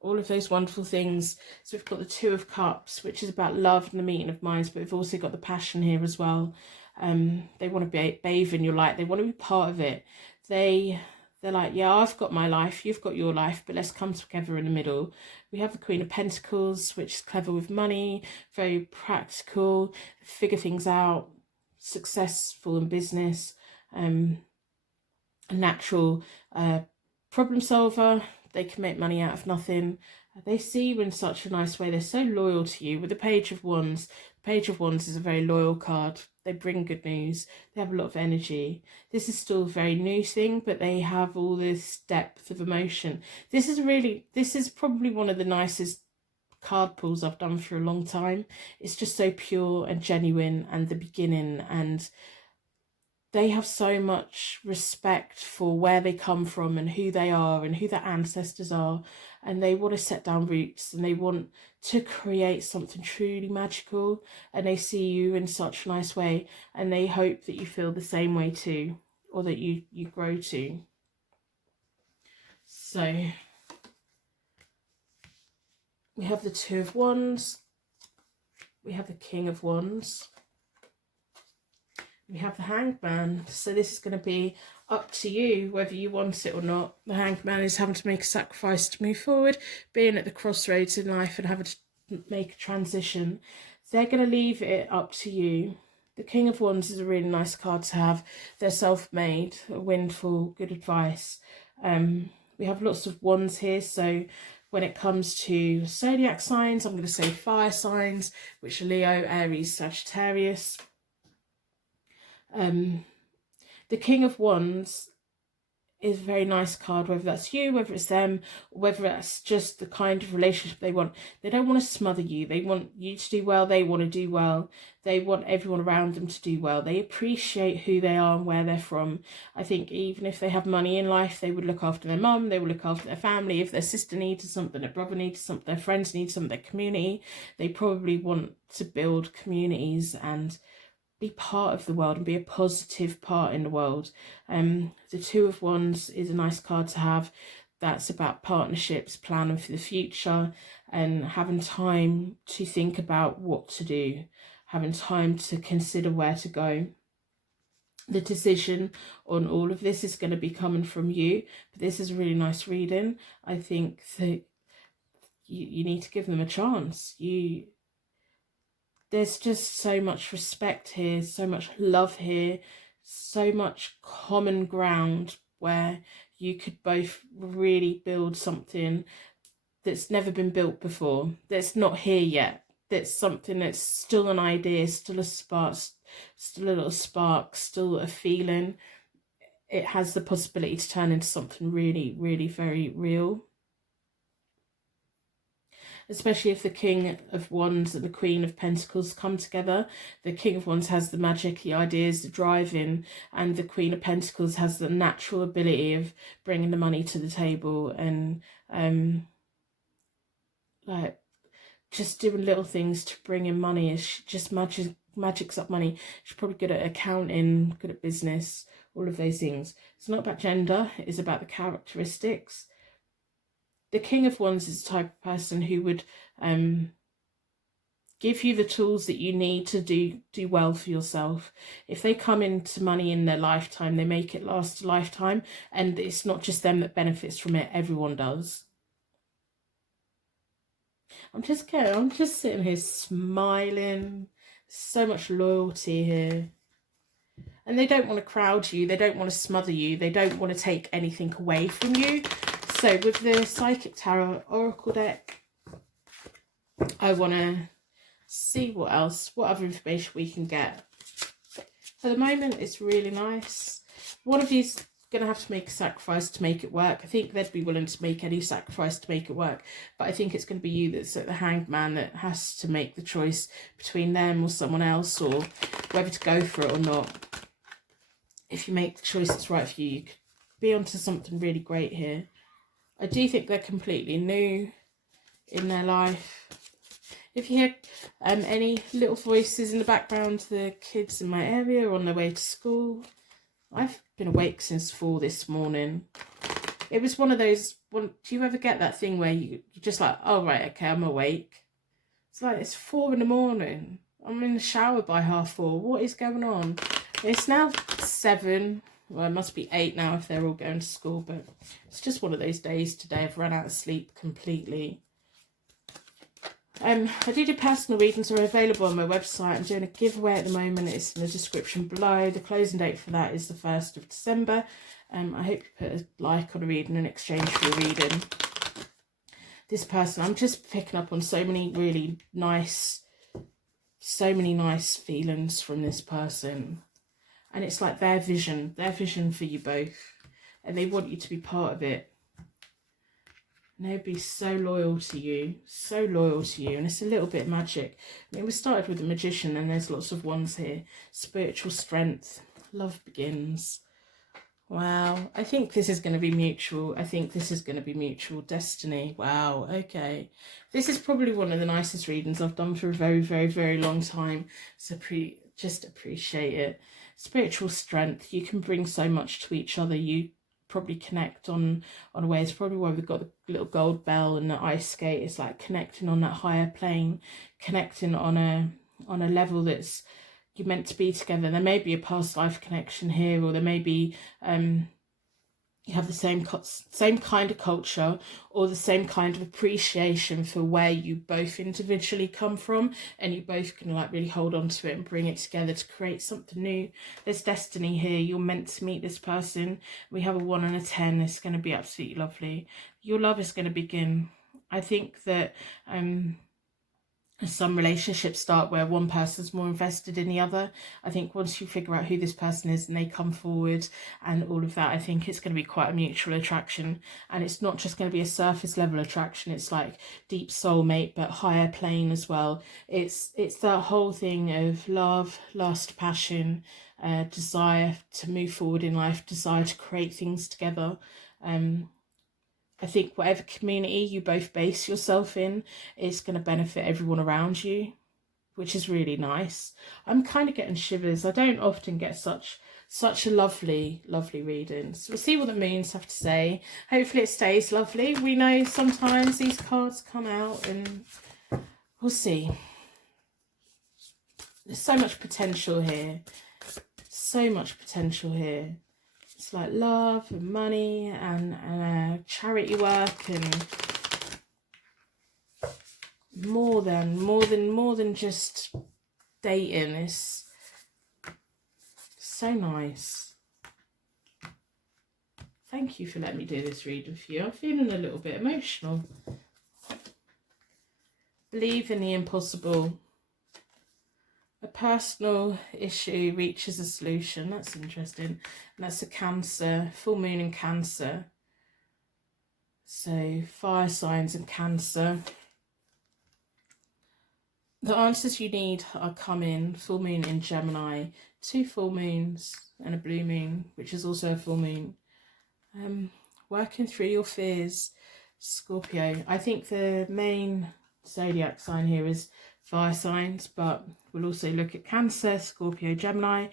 all of those wonderful things. So we've got the Two of Cups, which is about love and the meeting of minds, but we've also got the passion here as well. They want to bathe in your light. They want to be part of it. They're like, yeah, I've got my life, you've got your life, but let's come together in the middle. We have the Queen of Pentacles, which is clever with money, very practical, figure things out, successful in business, a natural problem solver. They can make money out of nothing. They see you in such a nice way. They're so loyal to you. With the Page of Wands, the Page of Wands is a very loyal card. They bring good news. They have a lot of energy. This is still a very new thing, but they have all this depth of emotion. This is probably one of the nicest card pulls I've done for a long time. It's just so pure and genuine, and the beginning, and they have so much respect for where they come from and who they are and who their ancestors are, and they want to set down roots and they want to create something truly magical, and they see you in such a nice way, and they hope that you feel the same way too, or that you grow to. So we have the Two of Wands, we have the King of Wands, we have the Hanged Man. So this is going to be up to you whether you want it or not. The Hanged Man is having to make a sacrifice to move forward, being at the crossroads in life and having to make a transition. They're going to leave it up to you. The King of Wands is a really nice card to have. They're self-made, a windfall, good advice. We have lots of wands here, so when it comes to zodiac signs, I'm going to say fire signs, which are Leo, Aries, Sagittarius. The King of Wands is a very nice card, whether that's you, whether it's them, or whether that's just the kind of relationship they want. They don't want to smother you. They want you to do well. They want to do well. They want everyone around them to do well. They appreciate who they are and where they're from. I think even if they have money in life, they would look after their mum, they would look after their family. If their sister needed something, their brother needed something, their friends need something, their community, they probably want to build communities and be part of the world and be a positive part in the world. The Two of Wands is a nice card to have. That's about partnerships, planning for the future, and having time to think about what to do, having time to consider where to go. The decision on all of this is going to be coming from you, but this is a really nice reading. I think that you need to give them a chance. there's just so much respect here, so much love here, so much common ground where you could both really build something that's never been built before, that's not here yet, that's something that's still an idea, still a spark, still a little spark, still a feeling. It has the possibility to turn into something really, really very real. Especially if the King of Wands and the Queen of Pentacles come together. The King of Wands has the magic, the ideas, the driving, and the Queen of Pentacles has the natural ability of bringing the money to the table and like just doing little things to bring in money. She just magics up money. She's probably good at accounting, good at business, all of those things. It's not about gender, it is about the characteristics. The King of Wands is the type of person who would give you the tools that you need to do well for yourself. If they come into money in their lifetime, they make it last a lifetime, and it's not just them that benefits from it, everyone does. I'm just sitting here smiling. So much loyalty here. And they don't want to crowd you, they don't want to smother you, they don't want to take anything away from you. So with the Psychic Tarot Oracle deck, I want to see what other information we can get. For the moment, it's really nice. One of you's going to have to make a sacrifice to make it work. I think they'd be willing to make any sacrifice to make it work. But I think it's going to be you that's at the Hanged Man that has to make the choice between them or someone else, or whether to go for it or not. If you make the choice that's right for you, you could be onto something really great here. I do think they're completely new in their life. If you hear any little voices in the background, the kids in my area are on their way to school. I've been awake since 4 this morning. It was one of those, do you ever get that thing where you're just like, oh right, okay, I'm awake. It's like, it's 4 in the morning. I'm in the shower by 4:30. What is going on? It's now 7. Well, it must be 8 now if they're all going to school, but it's just one of those days today. I've run out of sleep completely. I do personal readings are available on my website. I'm doing a giveaway at the moment. It's in the description below. The closing date for that is the 1st of December. I hope you put a like on a reading in exchange for a reading. This person, I'm just picking up on so many nice feelings from this person. And it's like their vision for you both. And they want you to be part of it. And they'd be so loyal to you. And it's a little bit magic. I mean, we started with the Magician, and there's lots of ones here. Spiritual strength. Love begins. Wow. I think this is going to be mutual. Destiny. Wow. Okay. This is probably one of the nicest readings I've done for a very, very, very long time. So just appreciate it. Spiritual strength. You can bring so much to each other. You probably connect on a way. It's probably why we've got the little gold bell and the ice skate. It's like connecting on that higher plane, connecting on a level that's you're meant to be together. There may be a past life connection here, or there may be you have the same kind of culture, or the same kind of appreciation for where you both individually come from, and you both can like really hold on to it and bring it together to create something new. There's destiny here. You're meant to meet this person. We have a 1 and a 10. It's going to be absolutely lovely. Your love is going to begin. I think that some relationships start where one person's more invested in the other. I think once you figure out who this person is and they come forward and all of that, I think it's going to be quite a mutual attraction. And it's not just going to be a surface level attraction. It's like deep soulmate, but higher plane as well. It's that whole thing of love, lust, passion, desire to move forward in life, desire to create things together. I think whatever community you both base yourself in is going to benefit everyone around you, which is really nice. I'm kind of getting shivers. I don't often get such a lovely reading. So we'll see what the moons have to say. Hopefully it stays lovely. We know sometimes these cards come out and we'll see. There's so much potential here. It's like love and money and charity work and more than just dating is so nice. Thank you for letting me do this reading for you. I'm feeling a little bit emotional. Believe in the impossible. A personal issue reaches a solution. That's interesting. And that's a Cancer, full moon in Cancer. So fire signs and Cancer. The answers you need are coming. Full moon in Gemini, 2 full moons and a blue moon, which is also a full moon. Working through your fears, Scorpio. I think the main zodiac sign here is fire signs, but we'll also look at Cancer, Scorpio, Gemini.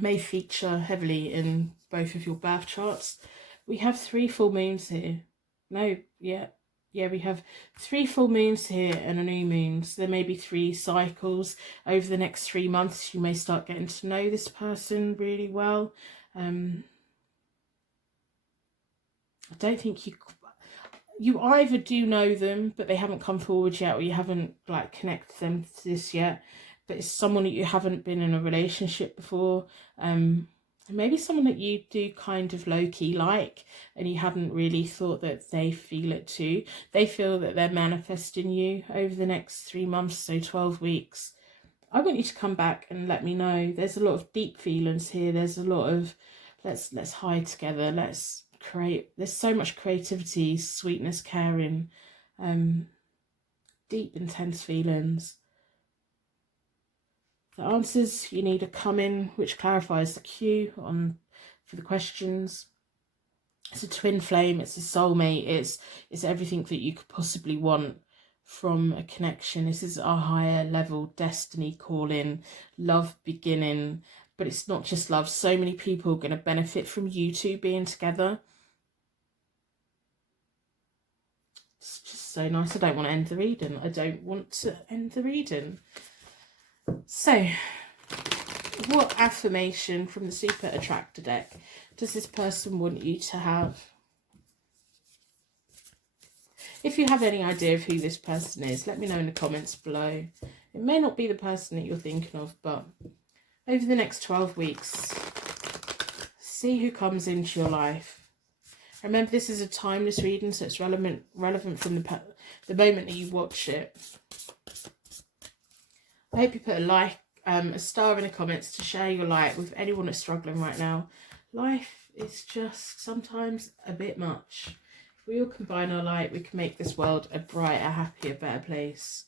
May feature heavily in both of your birth charts. We have 3 full moons here. We have 3 full moons here and a new moon. So there may be 3 cycles over the next 3 months. You may start getting to know this person really well. I don't think you either do know them, but they haven't come forward yet, or you haven't like connected them to this yet. But it's someone that you haven't been in a relationship before. Maybe someone that you do kind of low-key like, and you haven't really thought that they feel it too. They feel that they're manifesting you over the next 3 months, so 12 weeks. I want you to come back and let me know. There's a lot of deep feelings here. There's a lot of let's hide together. Let's create. There's so much creativity, sweetness, caring, deep, intense feelings. The answers you need are coming, which clarifies the cue for the questions. It's a twin flame, it's a soulmate, it's everything that you could possibly want from a connection. This is our higher level destiny calling, love beginning, but it's not just love. So many people are going to benefit from you two being together. It's just so nice. I don't want to end the reading. I don't want to end the reading. So, what affirmation from the Super Attractor deck does this person want you to have? If you have any idea of who this person is, let me know in the comments below. It may not be the person that you're thinking of, but over the next 12 weeks, see who comes into your life. Remember, this is a timeless reading, so it's relevant from the moment that you watch it. I hope you put a like, a star in the comments to share your light with anyone that's struggling right now. Life is just sometimes a bit much. If we all combine our light, we can make this world a brighter, happier, better place.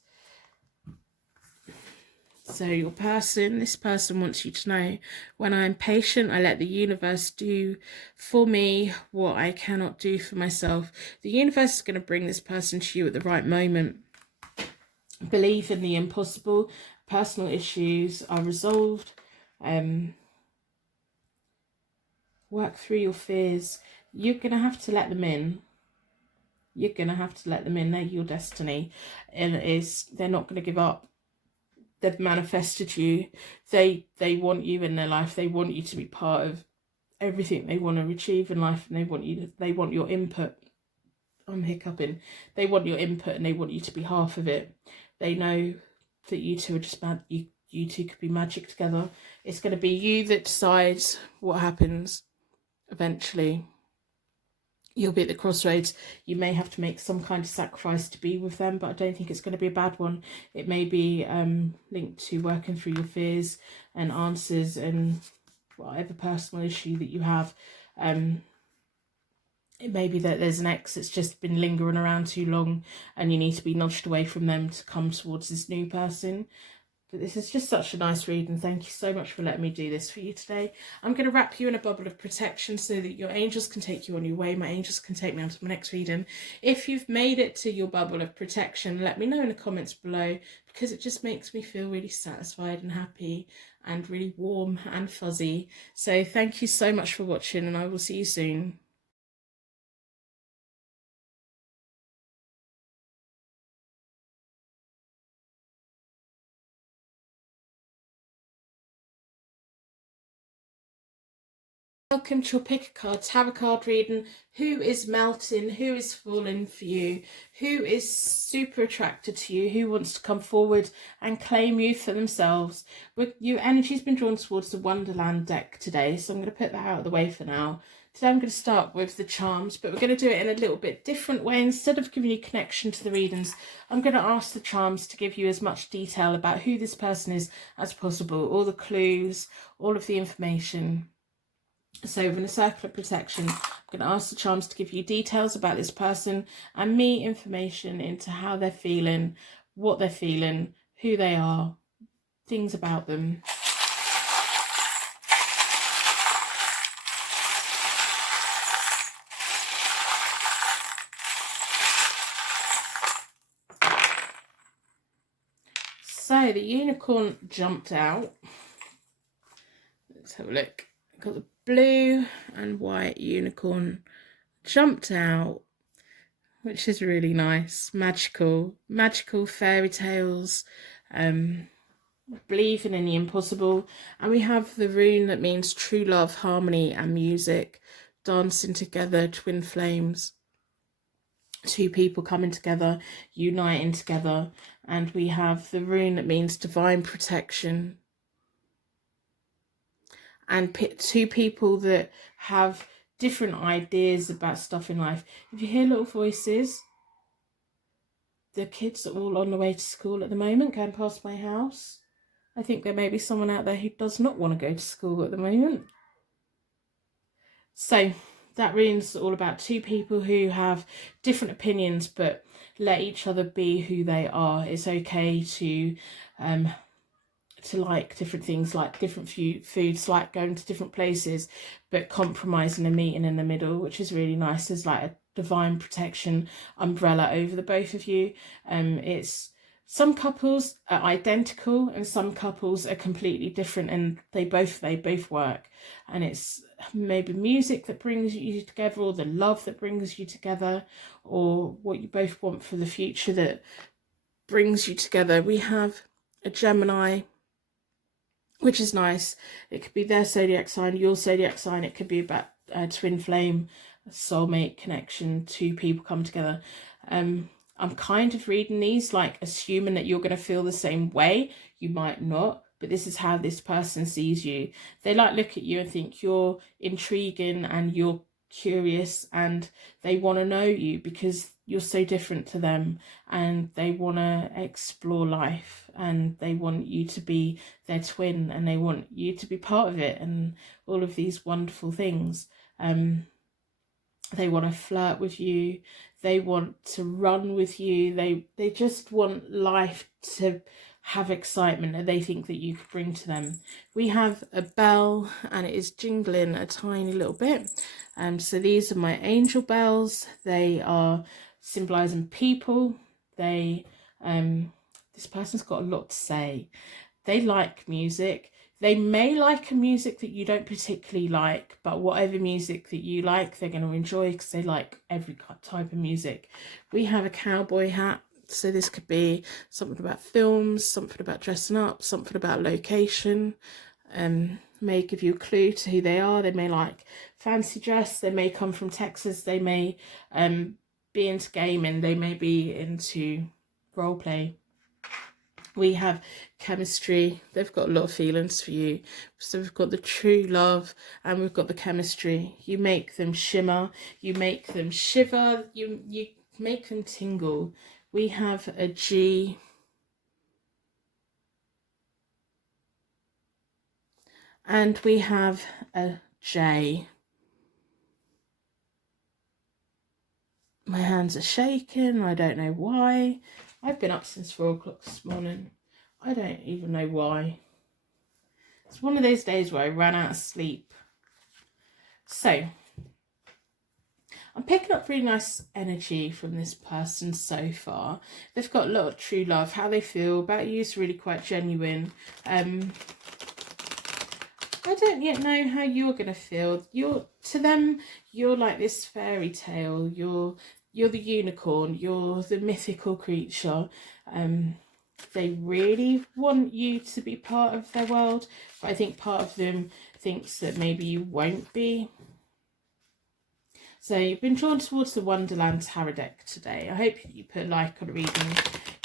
So this person wants you to know, when I'm patient, I let the universe do for me what I cannot do for myself. The universe is going to bring this person to you at the right moment. Believe in the impossible. Personal issues are resolved. Work through your fears. You're going to have to let them in. You're going to have to let them in. They're your destiny. And they're not going to give up. They've manifested you. They want you in their life. They want you to be part of everything they want to achieve in life. And they want your input. I'm hiccuping. They want your input and they want you to be half of it. They know that you two are just you two could be magic together. It's going to be you that decides what happens eventually. You'll be at the crossroads. You may have to make some kind of sacrifice to be with them, but I don't think it's going to be a bad one. It may be linked to working through your fears and answers and whatever personal issue that you have. It may be that there's an ex that's just been lingering around too long and you need to be nudged away from them to come towards this new person. But this is just such a nice read, and thank you so much for letting me do this for you today. I'm going to wrap you in a bubble of protection so that your angels can take you on your way. My angels can take me on to my next reading. If you've made it to your bubble of protection, let me know in the comments below, because it just makes me feel really satisfied and happy and really warm and fuzzy. So thank you so much for watching, and I will see you soon. welcome to your Pick a Card Tarot card reading. Who is melting? Who is falling for you? Who is super attracted to you? Who wants to come forward and claim you for themselves? Your energy's been drawn towards the Wonderland deck today, so I'm going to put that out of the way for now. Today I'm going to start with the charms, but we're going to do it in a little bit different way. Instead of giving you connection to the readings, I'm going to ask the charms to give you as much detail about who this person is as possible, all the clues, all of the information. So within a circle of protection, I'm going to ask the charms to give you details about this person and me information into how they're feeling, what they're feeling, who they are, things about them. So the unicorn jumped out. Let's have a look. Got the blue and white unicorn jumped out, which is really nice. Magical fairy tales, believing in the impossible. And we have the rune that means true love, harmony and music, dancing together, twin flames. Two people coming together, uniting together. And we have the rune that means divine protection. And two people that have different ideas about stuff in life. If you hear little voices, the kids are all on the way to school at the moment, going past my house. I think there may be someone out there who does not want to go to school at the moment. So that rune's all about two people who have different opinions, but let each other be who they are. It's okay to like different things, like different foods, like going to different places, but compromising and meeting in the middle, which is really nice. There's like a divine protection umbrella over the both of you. It's some couples are identical and some couples are completely different, and they both work. And it's maybe music that brings you together, or the love that brings you together, or what you both want for the future that brings you together. We have a Gemini, which is nice. It could be their zodiac sign, your zodiac sign. It could be about a twin flame, a soulmate connection, two people come together. I'm kind of reading these like assuming that you're going to feel the same way. You might not, but this is how this person sees you. They like look at you and think you're intriguing and you're curious, and they want to know you because you're so different to them, and they want to explore life, and they want you to be their twin, and they want you to be part of it, and all of these wonderful things. They want to flirt with you, they want to run with you, they just want life to have excitement that they think that you could bring to them. We have a bell and it is jingling a tiny little bit. So these are my angel bells. They are symbolizing people. This person's got a lot to say. They like music. They may like a music that you don't particularly like, but whatever music that you like, they're going to enjoy because they like every type of music. We have a cowboy hat. So this could be something about films, something about dressing up, something about location. May give you a clue to who they are. They may like fancy dress. They may come from Texas. They may be into gaming. They may be into role play. We have chemistry. They've got a lot of feelings for you. So we've got the true love and we've got the chemistry. You make them shimmer. You make them shiver. You make them tingle. We have a G. And we have a J. My hands are shaking. I don't know why. I've been up since 4 o'clock this morning. I don't even know why. It's one of those days where I ran out of sleep. So, I'm picking up really nice energy from this person so far. They've got a lot of true love. How they feel about you is really quite genuine. I don't yet know how you're going to feel. To them, you're like this fairy tale. You're the unicorn. You're the mythical creature. They really want you to be part of their world, but I think part of them thinks that maybe you won't be. So you've been drawn towards the Wonderland Tarot deck today. I hope you put a like on a reading.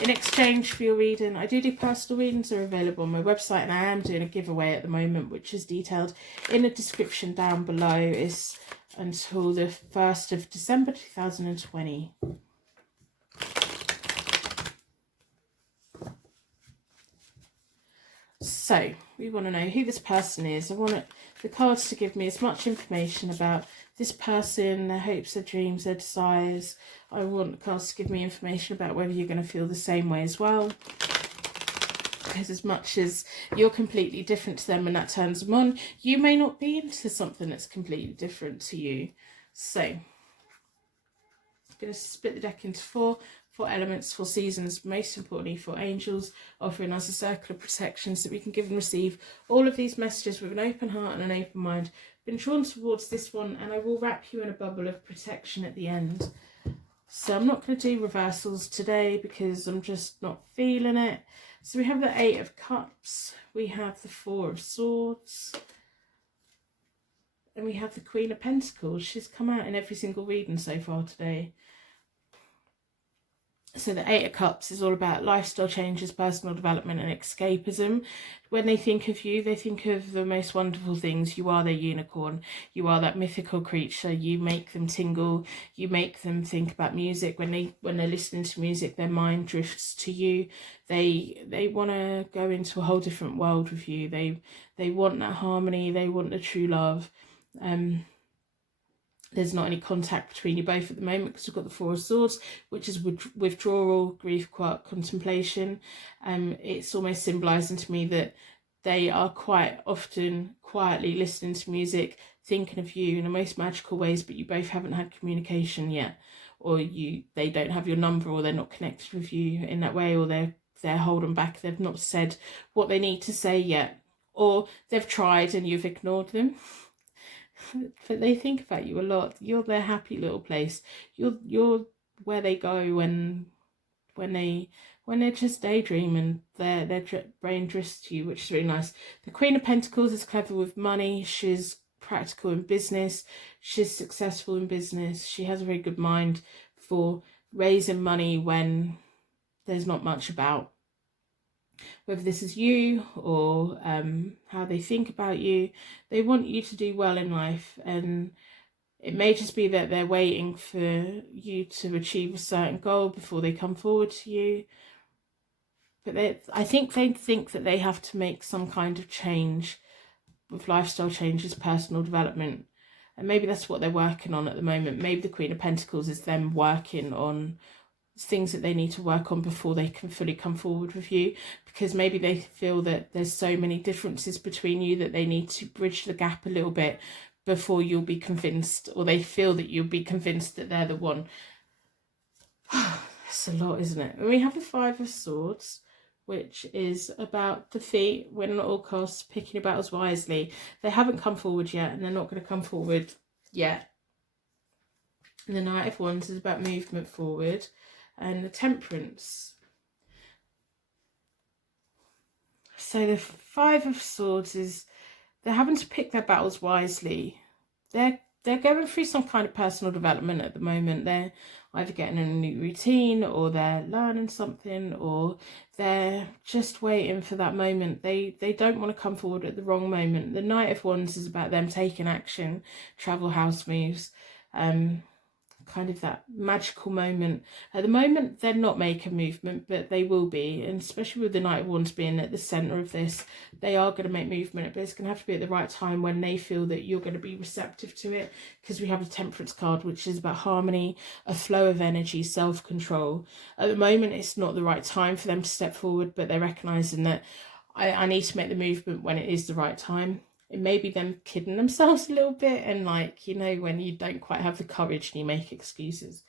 In exchange for your reading, I do personal readings, are available on my website, and I am doing a giveaway at the moment, which is detailed in the description down below. It's until the 1st of December 2020. So we want to know who this person is. I want the cards to give me as much information about this person, their hopes, their dreams, their desires. I want the cards to give me information about whether you're going to feel the same way as well. Because as much as you're completely different to them and that turns them on, you may not be into something that's completely different to you. So I'm going to split the deck into four elements, 4 seasons, most importantly 4 angels, offering us a circle of protection so that we can give and receive all of these messages with an open heart and an open mind. Been drawn towards this one, and I will wrap you in a bubble of protection at the end. So I'm not going to do reversals today because I'm just not feeling it. So we have the 8 of Cups, we have the 4 of Swords, and we have the Queen of Pentacles. She's come out in every single reading so far today. So the 8 of Cups is all about lifestyle changes, personal development and escapism. When they think of you, they think of the most wonderful things. You are their unicorn. You are that mythical creature. You make them tingle. You make them think about music. When they're listening to music, their mind drifts to you. They want to go into a whole different world with you. They want that harmony. They want the true love. There's not any contact between you both at the moment because we've got the 4 of Swords, which is withdrawal, grief, contemplation. It's almost symbolising to me that they are quite often quietly listening to music, thinking of you in the most magical ways, but you both haven't had communication yet, or they don't have your number, or they're not connected with you in that way, or they're holding back. They've not said what they need to say yet, or they've tried and you've ignored them. But they think about you a lot. You're their happy little place. You're where they go when they're just daydreaming. Their brain drifts to you, which is really nice. The Queen of Pentacles is clever with money. She's practical in business. She's successful in business. She has a very good mind for raising money when there's not much about. Whether this is you or how they think about you, they want you to do well in life, and it may just be that they're waiting for you to achieve a certain goal before they come forward to you. But I think they think that they have to make some kind of change with lifestyle changes, personal development, and maybe that's what they're working on at the moment. Maybe the Queen of Pentacles is them working on things that they need to work on before they can fully come forward with you, because maybe they feel that there's so many differences between you that they need to bridge the gap a little bit before you'll be convinced, or they feel that you'll be convinced that they're the one. It's a lot, isn't it? And we have the 5 of Swords, which is about defeat, win at all costs, picking your battles wisely. They haven't come forward yet, and they're not going to come forward yet. And the Knight of Wands is about movement forward. And the Temperance. So the 5 of Swords is they're having to pick their battles wisely. They're going through some kind of personal development at the moment. They're either getting in a new routine, or they're learning something, or they're just waiting for that moment. They don't want to come forward at the wrong moment. The Knight of Wands is about them taking action, travel, house moves, kind of that magical moment. At the moment, they're not making movement, but they will be, and especially with the Knight of Wands being at the centre of this, they are going to make movement, but it's going to have to be at the right time when they feel that you're going to be receptive to it, because we have the Temperance card, which is about harmony, a flow of energy, self-control. At the moment, it's not the right time for them to step forward, but they're recognising that I need to make the movement when it is the right time. It may be them kidding themselves a little bit, and like, you know, when you don't quite have the courage and you make excuses.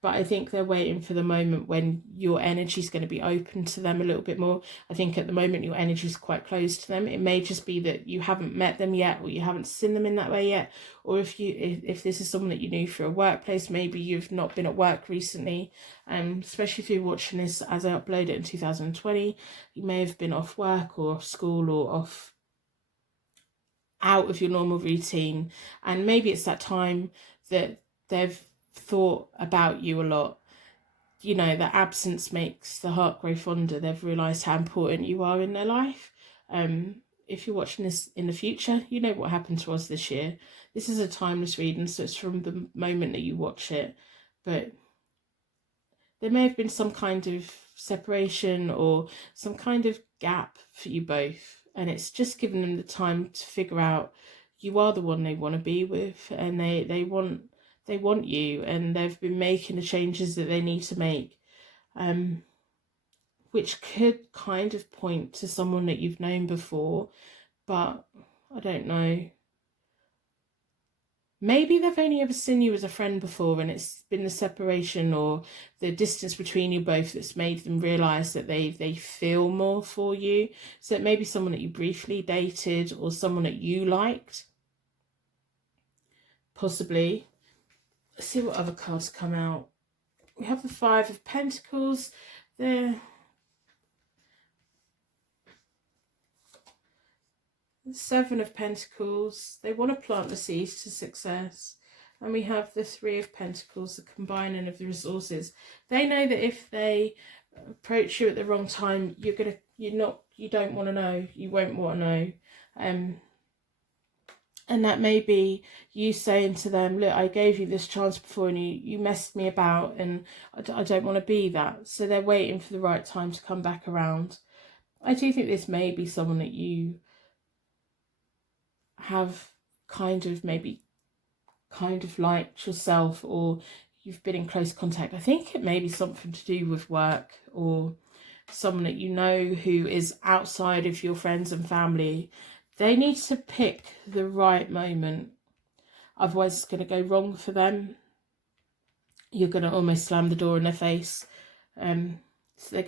But I think they're waiting for the moment when your energy is going to be open to them a little bit more. I think at the moment your energy is quite closed to them. It may just be that you haven't met them yet, or you haven't seen them in that way yet. Or if this is someone that you knew through a workplace, maybe you've not been at work recently. Especially if you're watching this as I upload it in 2020, you may have been off work or off school or off out of your normal routine. And maybe it's that time that they've thought about you a lot. You know, that absence makes the heart grow fonder. They've realised how important you are in their life. If you're watching this in the future, you know what happened to us this year. This is a timeless reading, so it's from the moment that you watch it. But there may have been some kind of separation or some kind of gap for you both. And it's just given them the time to figure out you are the one they want to be with, and they want you, and they've been making the changes that they need to make, which could kind of point to someone that you've known before, but I don't know. Maybe they've only ever seen you as a friend before, and it's been the separation or the distance between you both that's made them realise that they feel more for you. So it may be someone that you briefly dated or someone that you liked. Possibly. Let's see what other cards come out. We have the Five of Pentacles. The Seven of Pentacles. They want to plant the seeds to success. And we have the Three of Pentacles, the combining of the resources. They know that if they approach you at the wrong time, you don't want to know. You won't want to know. And that may be you saying to them, look, I gave you this chance before and you messed me about, and I don't want to be that. So they're waiting for the right time to come back around. I do think this may be someone that you have kind of liked yourself, or you've been in close contact. I think it may be something to do with work, or someone that you know who is outside of your friends and family. They need to pick the right moment. Otherwise, it's going to go wrong for them. You're going to almost slam the door in their face. So at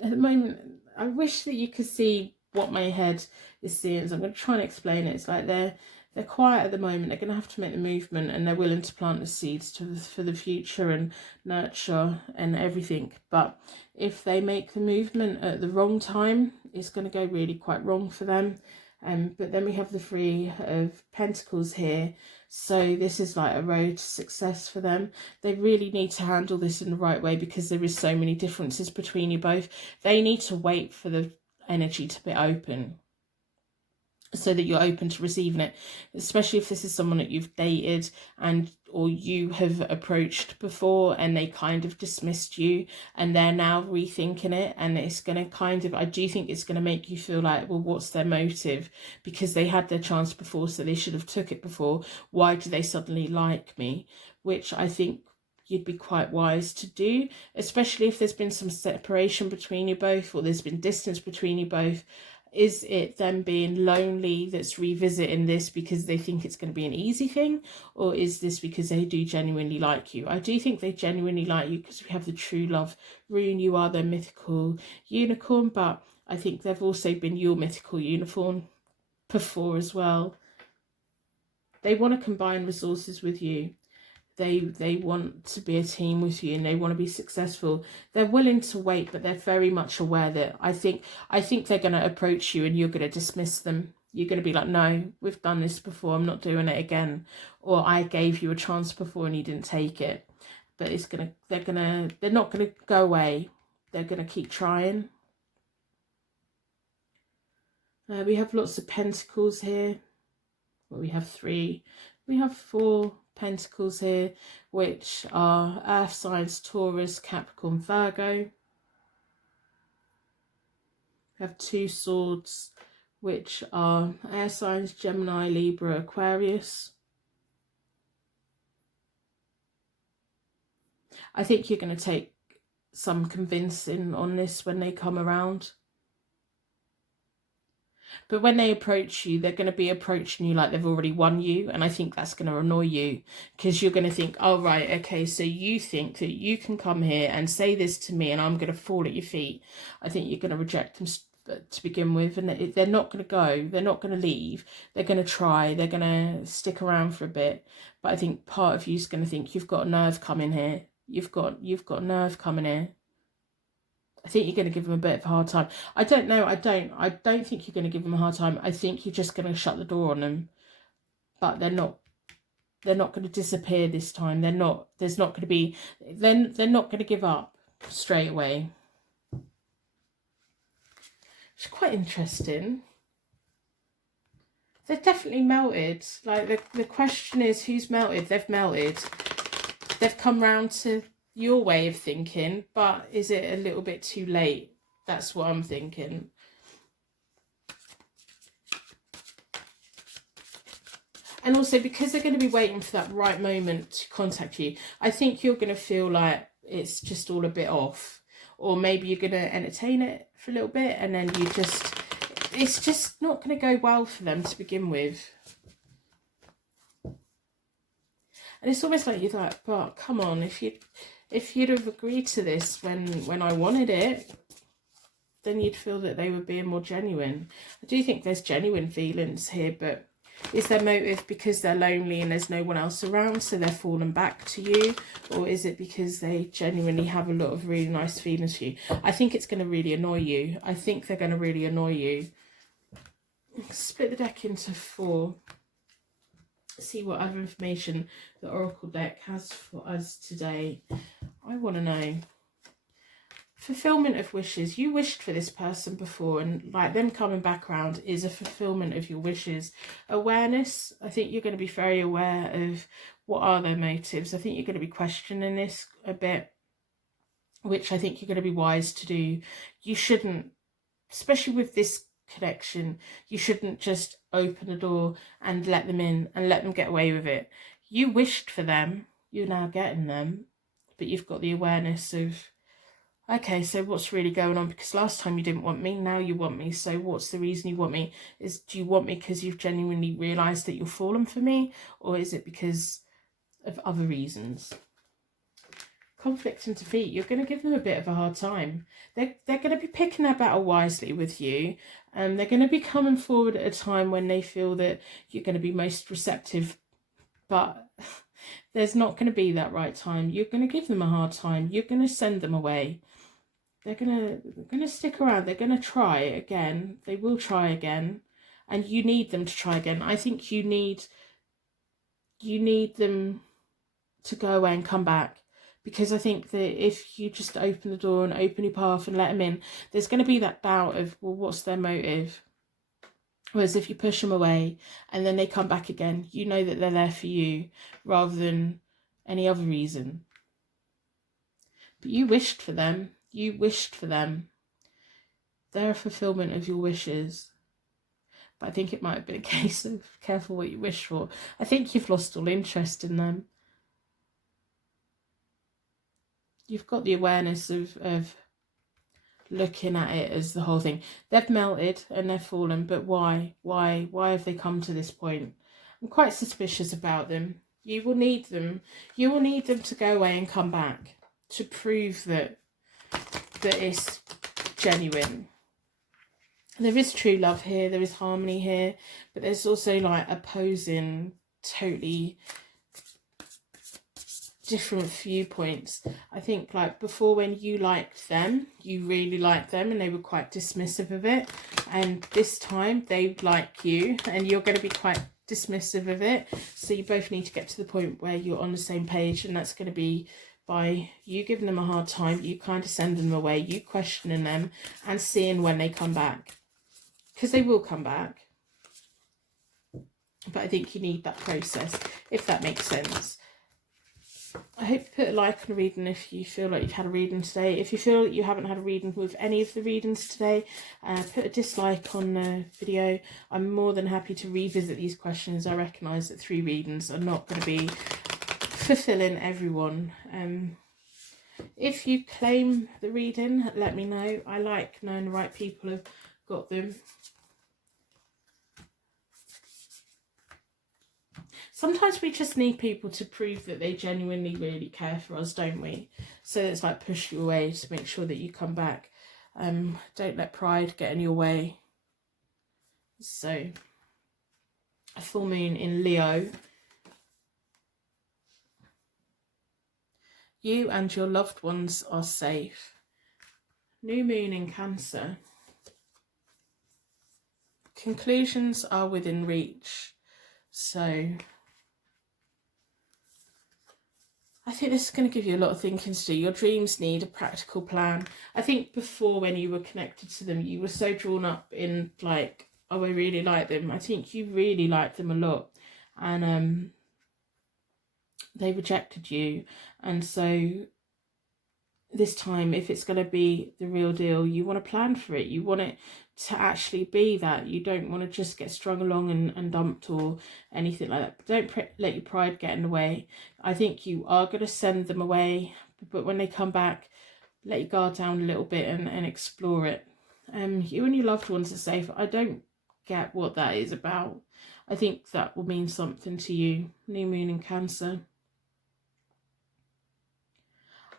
the moment, I wish that you could see what my head is seeing. So I'm going to try and explain it. It's like they're quiet at the moment. They're going to have to make the movement, and they're willing to plant the seeds for the future and nurture and everything. But if they make the movement at the wrong time, it's going to go really quite wrong for them. But then we have the Three of Pentacles here. So this is like a road to success for them. They really need to handle this in the right way, because there is so many differences between you both. They need to wait for the energy to be open, so that you're open to receiving it, especially if this is someone that you've dated or you have approached before and they kind of dismissed you, and they're now rethinking it, and it's going to I do think it's going to make you feel like, well, what's their motive? Because they had their chance before, so they should have took it before. Why do they suddenly like me? Which I think you'd be quite wise to do, especially if there's been some separation between you both, or there's been distance between you both. Is it them being lonely that's revisiting this because they think it's going to be an easy thing? Or is this because they do genuinely like you? I do think they genuinely like you, because we have the True Love rune. You are their mythical unicorn, but I think they've also been your mythical unicorn before as well. They want to combine resources with you. They want to be a team with you, and they want to be successful. They're willing to wait, but they're very much aware that I think they're going to approach you and you're going to dismiss them. You're going to be like, no, we've done this before, I'm not doing it again. Or I gave you a chance before and you didn't take it. But they're not going to go away. They're going to keep trying. We have lots of pentacles here. Well, we have 3. We have 4 pentacles here, which are earth signs: Taurus, Capricorn, Virgo. We have 2 swords, which are air signs: Gemini, Libra, Aquarius. I think you're going to take some convincing on this when they come around. But when they approach you, they're going to be approaching you like they've already won you. And I think that's going to annoy you, because you're going to think, oh, right, okay, so you think that you can come here and say this to me and I'm going to fall at your feet. I think you're going to reject them to begin with. And they're not going to go. They're not going to leave. They're going to try. They're going to stick around for a bit. But I think part of you is going to think, you've got a nerve coming here. You've got a nerve coming here. I think you're going to give them a bit of a hard time. I don't know. I don't think you're going to give them a hard time. I think you're just going to shut the door on them. But they're not going to disappear this time. They're not going to give up straight away. It's quite interesting. They're definitely melted. Like, the question is, who's melted? They've melted. They've come round to your way of thinking, but is it a little bit too late? That's what I'm thinking. And also, because they're going to be waiting for that right moment to contact you, I think you're going to feel like it's just all a bit off. Or maybe you're going to entertain it for a little bit, and then it's just not going to go well for them to begin with. And it's almost like you're like, but come on, if you'd have agreed to this when I wanted it, then you'd feel that they were being more genuine. I do think there's genuine feelings here, but is their motive because they're lonely and there's no one else around, so they're falling back to you? Or is it because they genuinely have a lot of really nice feelings for you? I think it's going to really annoy you. I think they're going to really annoy you. Split the deck into 4. See what other information the Oracle deck has for us today. I want to know. Fulfillment of wishes. You wished for this person before, and like them coming back around is a fulfillment of your wishes. Awareness. I think you're going to be very aware of what are their motives. I think you're going to be questioning this a bit, which I think you're going to be wise to do. You shouldn't, especially with this connection, you shouldn't just open the door and let them in and let them get away with it. You wished for them. You're now getting them, but you've got the awareness of, okay, so what's really going on? Because last time you didn't want me, now you want me. So what's the reason you want me? Do you want me because you've genuinely realised that you're falling for me? Or is it because of other reasons? Conflict and defeat. You're going to give them a bit of a hard time. They're going to be picking their battle wisely with you. And they're going to be coming forward at a time when they feel that you're going to be most receptive. But there's not going to be that right time. You're going to give them a hard time. You're going to send them away. They're gonna stick around. They're gonna try again. They will try again, and you need them to try again. I think you need them to go away and come back, because I think that if you just open the door and open your path and let them in, there's going to be that doubt of, well, what's their motive? Whereas if you push them away and then they come back again, you know that they're there for you rather than any other reason. But you wished for them. You wished for them. They're a fulfillment of your wishes. But I think it might have been a case of careful what you wish for. I think you've lost all interest in them. You've got the awareness of looking at it as the whole thing. They've melted and they've fallen, but why? Why have they come to this point? I'm quite suspicious about them. You will need them. You will need them to go away and come back to prove that it's genuine. There is true love here, there is harmony here, but there's also like opposing, totally different viewpoints. I think like before, when you liked them, you really liked them and they were quite dismissive of it, and this time they like you and you're going to be quite dismissive of it. So you both need to get to the point where you're on the same page, and that's going to be by you giving them a hard time, you kind of sending them away, you questioning them and seeing when they come back. Because they will come back. But I think you need that process, if that makes sense. I hope you put a like on a reading if you feel like you've had a reading today. If you feel that you haven't had a reading with any of the readings today, put a dislike on the video. I'm more than happy to revisit these questions. I recognise that 3 readings are not going to be fulfilling everyone. If you claim the reading, let me know. I like knowing the right people have got them. Sometimes we just need people to prove that they genuinely really care for us, don't we? So it's like push you away to make sure that you come back. Don't let pride get in your way. So, a full moon in Leo. You and your loved ones are safe. New moon in Cancer. Conclusions are within reach. So I think this is going to give you a lot of thinking to do. Your dreams need a practical plan. I think before, when you were connected to them, you were so drawn up in like, oh, I really like them. I think you really liked them a lot. And they rejected you. And so this time, if it's going to be the real deal, you want to plan for it. You want it to actually be that. You don't want to just get strung along and dumped or anything like that. But don't let your pride get in the way. I think you are going to send them away, but when they come back, let your guard down a little bit and explore it. You and your loved ones are safe. I don't get what that is about. I think that will mean something to you. New moon in Cancer.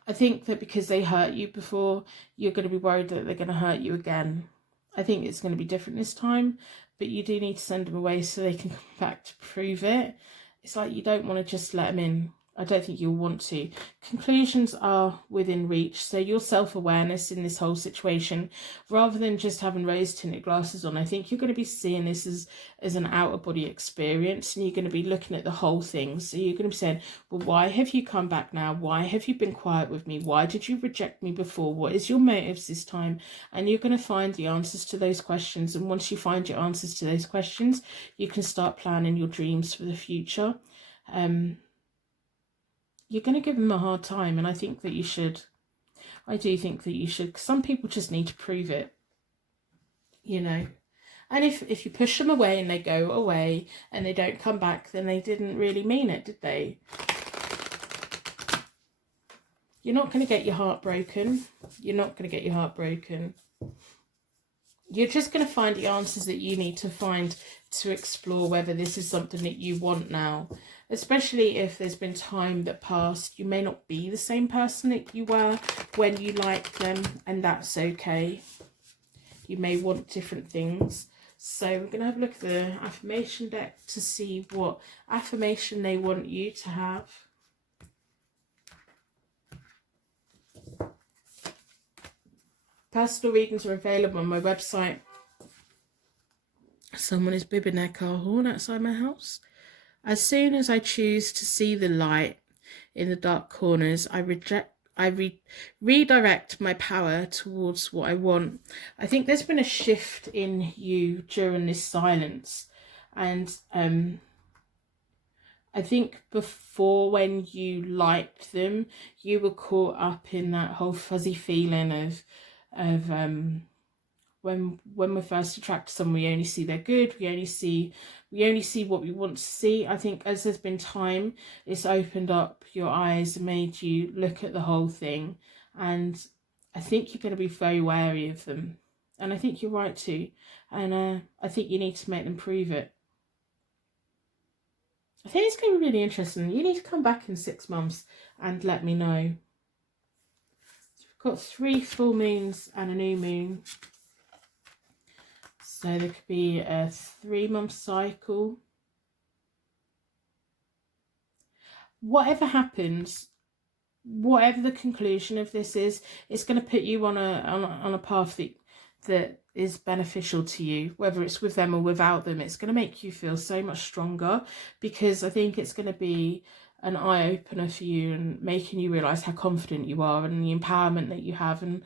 I think that because they hurt you before, you're going to be worried that they're going to hurt you again. I think it's going to be different this time, but you do need to send them away so they can come back to prove it. It's like you don't want to just let them in. I don't think you'll want to. Conclusions are within reach. So your self-awareness in this whole situation, rather than just having rose-tinted glasses on, I think you're going to be seeing this as an outer-body experience, and you're going to be looking at the whole thing. So you're going to be saying, well, why have you come back now? Why have you been quiet with me? Why did you reject me before? What is your motives this time? And you're going to find the answers to those questions. And once you find your answers to those questions, you can start planning your dreams for the future. You're going to give them a hard time, and I think that you should. I do think that you should, because some people just need to prove it, you know. And if you push them away and they go away and they don't come back, then they didn't really mean it, did they? You're not going to get your heart broken. You're not going to get your heart broken. You're just going to find the answers that you need to find to explore whether this is something that you want now. Especially if there's been time that passed. You may not be the same person that you were when you liked them, and that's okay. You may want different things. So we're going to have a look at the affirmation deck to see what affirmation they want you to have. Personal readings are available on my website. Someone is bibbing their car horn outside my house. As soon as I choose to see the light in the dark corners, I redirect my power towards what I want. I think there's been a shift in you during this silence. And I think before, when you liked them, you were caught up in that whole fuzzy feeling of when we're first attracted to someone, we only see their good, we only see what we want to see. I think as there's been time, it's opened up your eyes and made you look at the whole thing, and I think you're going to be very wary of them, and I think you're right to, and I think you need to make them prove it. I think it's going to be really interesting. You need to come back in 6 months and let me know. So we've got 3 full moons and a new moon. So there could be a 3-month cycle. Whatever happens, whatever the conclusion of this is, it's going to put you on a path that is beneficial to you, whether it's with them or without them. It's going to make you feel so much stronger, because I think it's going to be an eye-opener for you and making you realise how confident you are and the empowerment that you have, and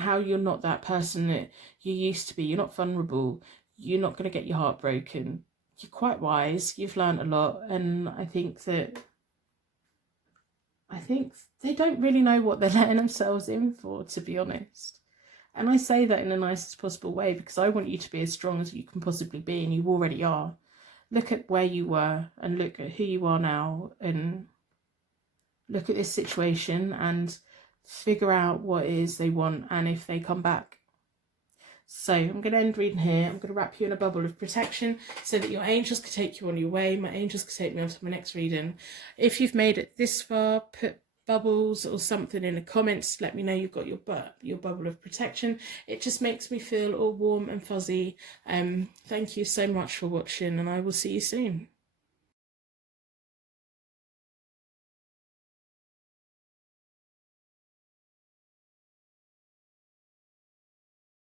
how you're not that person that you used to be. You're not vulnerable. You're not going to get your heart broken. You're quite wise. You've learned a lot, and I think they don't really know what they're letting themselves in for, to be honest. And I say that in the nicest possible way, because I want you to be as strong as you can possibly be, and you already are. Look at where you were and look at who you are now, and look at this situation and figure out what it is they want and if they come back. So I'm going to end reading here. I'm going to wrap you in a bubble of protection so that your angels can take you on your way. My angels can take me on to my next reading. If you've made it this far, put bubbles or something in the comments. Let me know you've got your bubble of protection. It just makes me feel all warm and fuzzy. Thank you so much for watching, and I will see you soon.